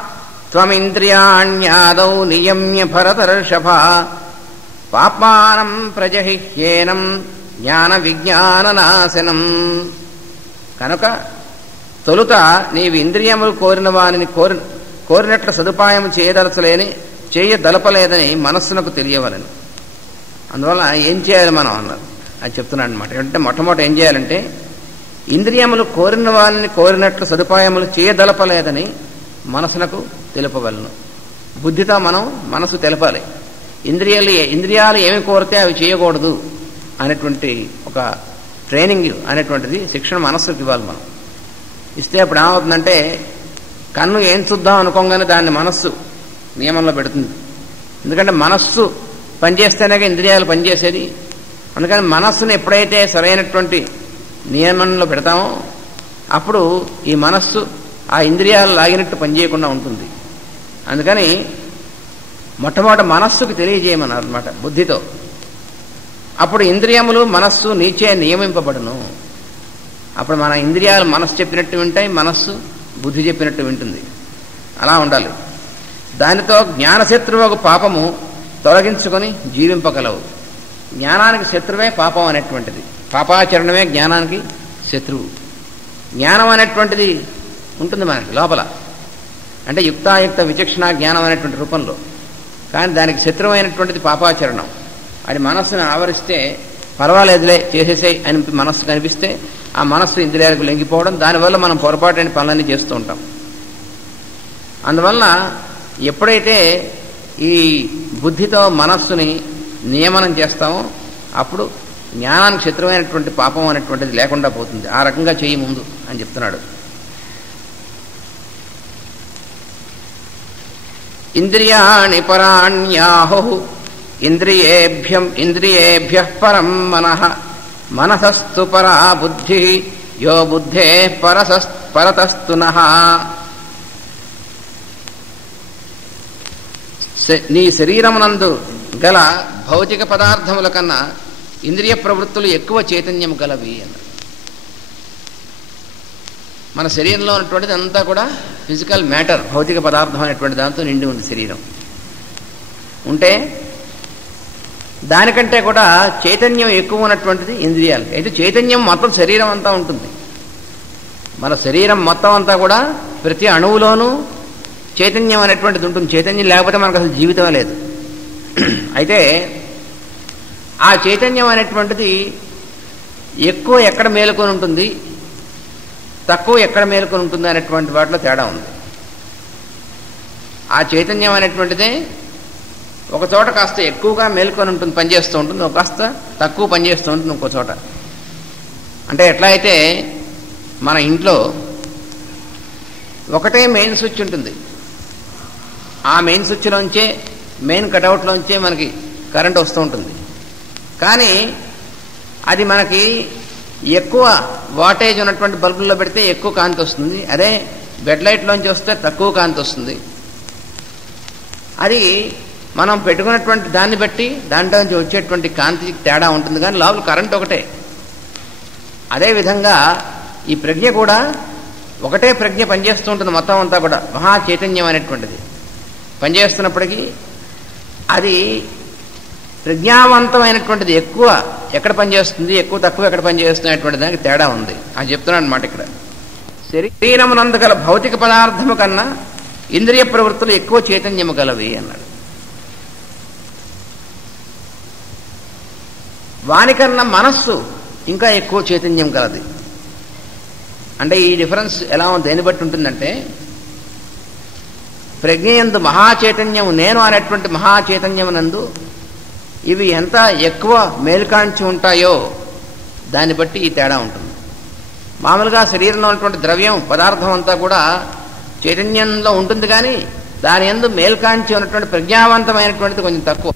త్వమింద్రియాణ్యాదౌ నియమ్య భరతర్షభ పాపానం ప్రజహిహ్యేనం జ్ఞాన విజ్ఞాననాశనం. కనుక తొలుత నీవు ఇంద్రియములు కోరిన వానిని కోరినట్లు సదుపాయం చేయదలపలేదని మనస్సునకు తెలియవలని. అందువల్ల ఏం చేయాలి మనం అన్నారు, అది చెప్తున్నాడు అనమాట. ఏంటంటే మొట్టమొదటి ఏం చేయాలంటే ఇంద్రియములు కోరిన వారిని కోరినట్లు సదుపాయములు చేయదలపలేదని మనసునకు తెలుపవలను. బుద్ధితో మనం మనసు తెలపాలి. ఇంద్రియాలు ఏమి కోరితే అవి చేయకూడదు అనేటువంటి ఒక ట్రైనింగ్ అనేటువంటిది, శిక్షణ మనస్సుకి ఇవ్వాలి. మనం ఇస్తే అప్పుడు ఏమవుతుందంటే కన్ను ఏం చూద్దాం అనుకోగానే దాన్ని మనస్సు నియమంలో పెడుతుంది. ఎందుకంటే మనస్సు పనిచేస్తేనే ఇంద్రియాలు పనిచేసేది. అందుకని మనస్సును ఎప్పుడైతే సరైనటువంటి నియమంలో పెడతామో అప్పుడు ఈ మనస్సు ఆ ఇంద్రియాలు లాగినట్టు పనిచేయకుండా ఉంటుంది. అందుకని మొట్టమొదటి మనస్సుకు తెలియజేయమన్నారు అనమాట బుద్ధితో. అప్పుడు ఇంద్రియములు, మనస్సు నీచే నియమింపబడును. అప్పుడు మన ఇంద్రియాలు మనస్సు చెప్పినట్టు వింటాయి, మనస్సు బుద్ధి చెప్పినట్టు వింటుంది. అలా ఉండాలి. దానితో జ్ఞానశత్రువుకు పాపము తొలగించుకొని జీవింపగలవు. జ్ఞానానికి శత్రువే పాపం అనేటువంటిది. పాపాచరణమే జ్ఞానానికి శత్రువు. జ్ఞానం అనేటువంటిది ఉంటుంది మనకి లోపల, అంటే యుక్తాయుక్త విచక్షణ జ్ఞానం అనేటువంటి రూపంలో. కానీ దానికి శత్రువైనటువంటిది పాపాచరణం. అది మనస్సును ఆవరిస్తే పర్వాలేదులే చేసేసాయి అని మనస్సు కనిపిస్తే ఆ మనస్సు ఇంద్రియాలకు లొంగిపోవడం, దానివల్ల మనం పొరపాటైన పనులన్నీ చేస్తూ ఉంటాం. అందువల్ల ఎప్పుడైతే ఈ బుద్ధితో మనస్సుని నియమనం చేస్తామో అప్పుడు జ్ఞానానికి శత్రువైనటువంటి పాపం అనేటువంటిది లేకుండా పోతుంది. ఆ రకంగా చెయ్యి ముందు అని చెప్తున్నాడు. ఇంద్రియాణి పరాణ్యాహు ఇంద్రియేభ్యః పరం మనః మనసస్తు పరా బుద్ధి యో బుద్ధే పరతస్తు నః. నీ శరీరమునందు గల భౌతిక పదార్థముల కన్నా ఇంద్రియ ప్రవృత్తులు ఎక్కువ చైతన్యం గలవి అన్న. మన శరీరంలో ఉన్నటువంటిది అంతా కూడా ఫిజికల్ మ్యాటర్, భౌతిక పదార్థం అనేటువంటి దాంతో నిండి ఉంది శరీరం. ఉంటే దానికంటే కూడా చైతన్యం ఎక్కువ ఉన్నటువంటిది ఇంద్రియాలు. అయితే చైతన్యం మొత్తం శరీరం అంతా ఉంటుంది. మన శరీరం మొత్తం అంతా కూడా ప్రతి అణువులోనూ చైతన్యం అనేటువంటిది ఉంటుంది. చైతన్యం లేకపోతే మనకు అసలు జీవితం లేదు. అయితే ఆ చైతన్యం అనేటువంటిది ఎక్కువ ఎక్కడ మేలుకొని ఉంటుంది, తక్కువ ఎక్కడ మేలుకొని ఉంటుంది అనేటువంటి వాటిలో తేడా ఉంది. ఆ చైతన్యం అనేటువంటిదే ఒక చోట కాస్త ఎక్కువగా మేలుకొని ఉంటుంది, పనిచేస్తూ ఉంటుంది, ఒక కాస్త తక్కువ పనిచేస్తూ ఉంటుంది ఇంకో చోట. అంటే ఎట్లా అయితే మన ఇంట్లో ఒకటే మెయిన్ స్విచ్ ఉంటుంది, ఆ మెయిన్ స్విచ్లోంచే మెయిన్ కటౌట్లోంచే మనకి కరెంట్ వస్తూ ఉంటుంది. కానీ అది మనకి ఎక్కువ వాటేజ్ ఉన్నటువంటి బల్బుల్లో పెడితే ఎక్కువ కాంతి వస్తుంది, అదే బెడ్ లైట్లోంచి వస్తే తక్కువ కాంతి వస్తుంది. అది మనం పెట్టుకున్నటువంటి దాన్ని బట్టి దాంట్లో నుంచి వచ్చేటువంటి కాంతి తేడా ఉంటుంది, కానీ లోపల కరెంట్ ఒకటే. అదేవిధంగా ఈ ప్రజ్ఞ కూడా ఒకటే ప్రజ్ఞ పనిచేస్తూ ఉంటుంది మొత్తం అంతా కూడా. మహా చైతన్యం అనేటువంటిది పనిచేస్తున్నప్పటికీ అది ప్రజ్ఞావంతమైనటువంటిది ఎక్కువ ఎక్కడ పనిచేస్తుంది, ఎక్కువ తక్కువ ఎక్కడ పనిచేస్తున్నటువంటి దానికి తేడా ఉంది. అది చెప్తున్నాను అనమాట ఇక్కడ. శరీరమునందు గల భౌతిక పదార్థము కన్నా ఇంద్రియ ప్రవృత్తులు ఎక్కువ చైతన్యము గలవి అన్నాడు. వానికన్నా మనస్సు ఇంకా ఎక్కువ చైతన్యం కలది. అంటే ఈ డిఫరెన్స్ ఎలా దేని బట్టి ఉంటుందంటే, ప్రజ్ఞయందు మహాచైతన్యం నేను అనేటువంటి మహాచైతన్యమునందు ఇవి ఎంత ఎక్కువ మేలుకాంచి ఉంటాయో దాన్ని బట్టి ఈ తేడా ఉంటుంది. మామూలుగా శరీరంలో ఉన్నటువంటి ద్రవ్యం పదార్థం అంతా కూడా చైతన్యంలో ఉంటుంది, కానీ దాని యందు మేల్కాంచి ఉన్నటువంటి ప్రజ్ఞావంతమైనటువంటిది కొంచెం తక్కువ.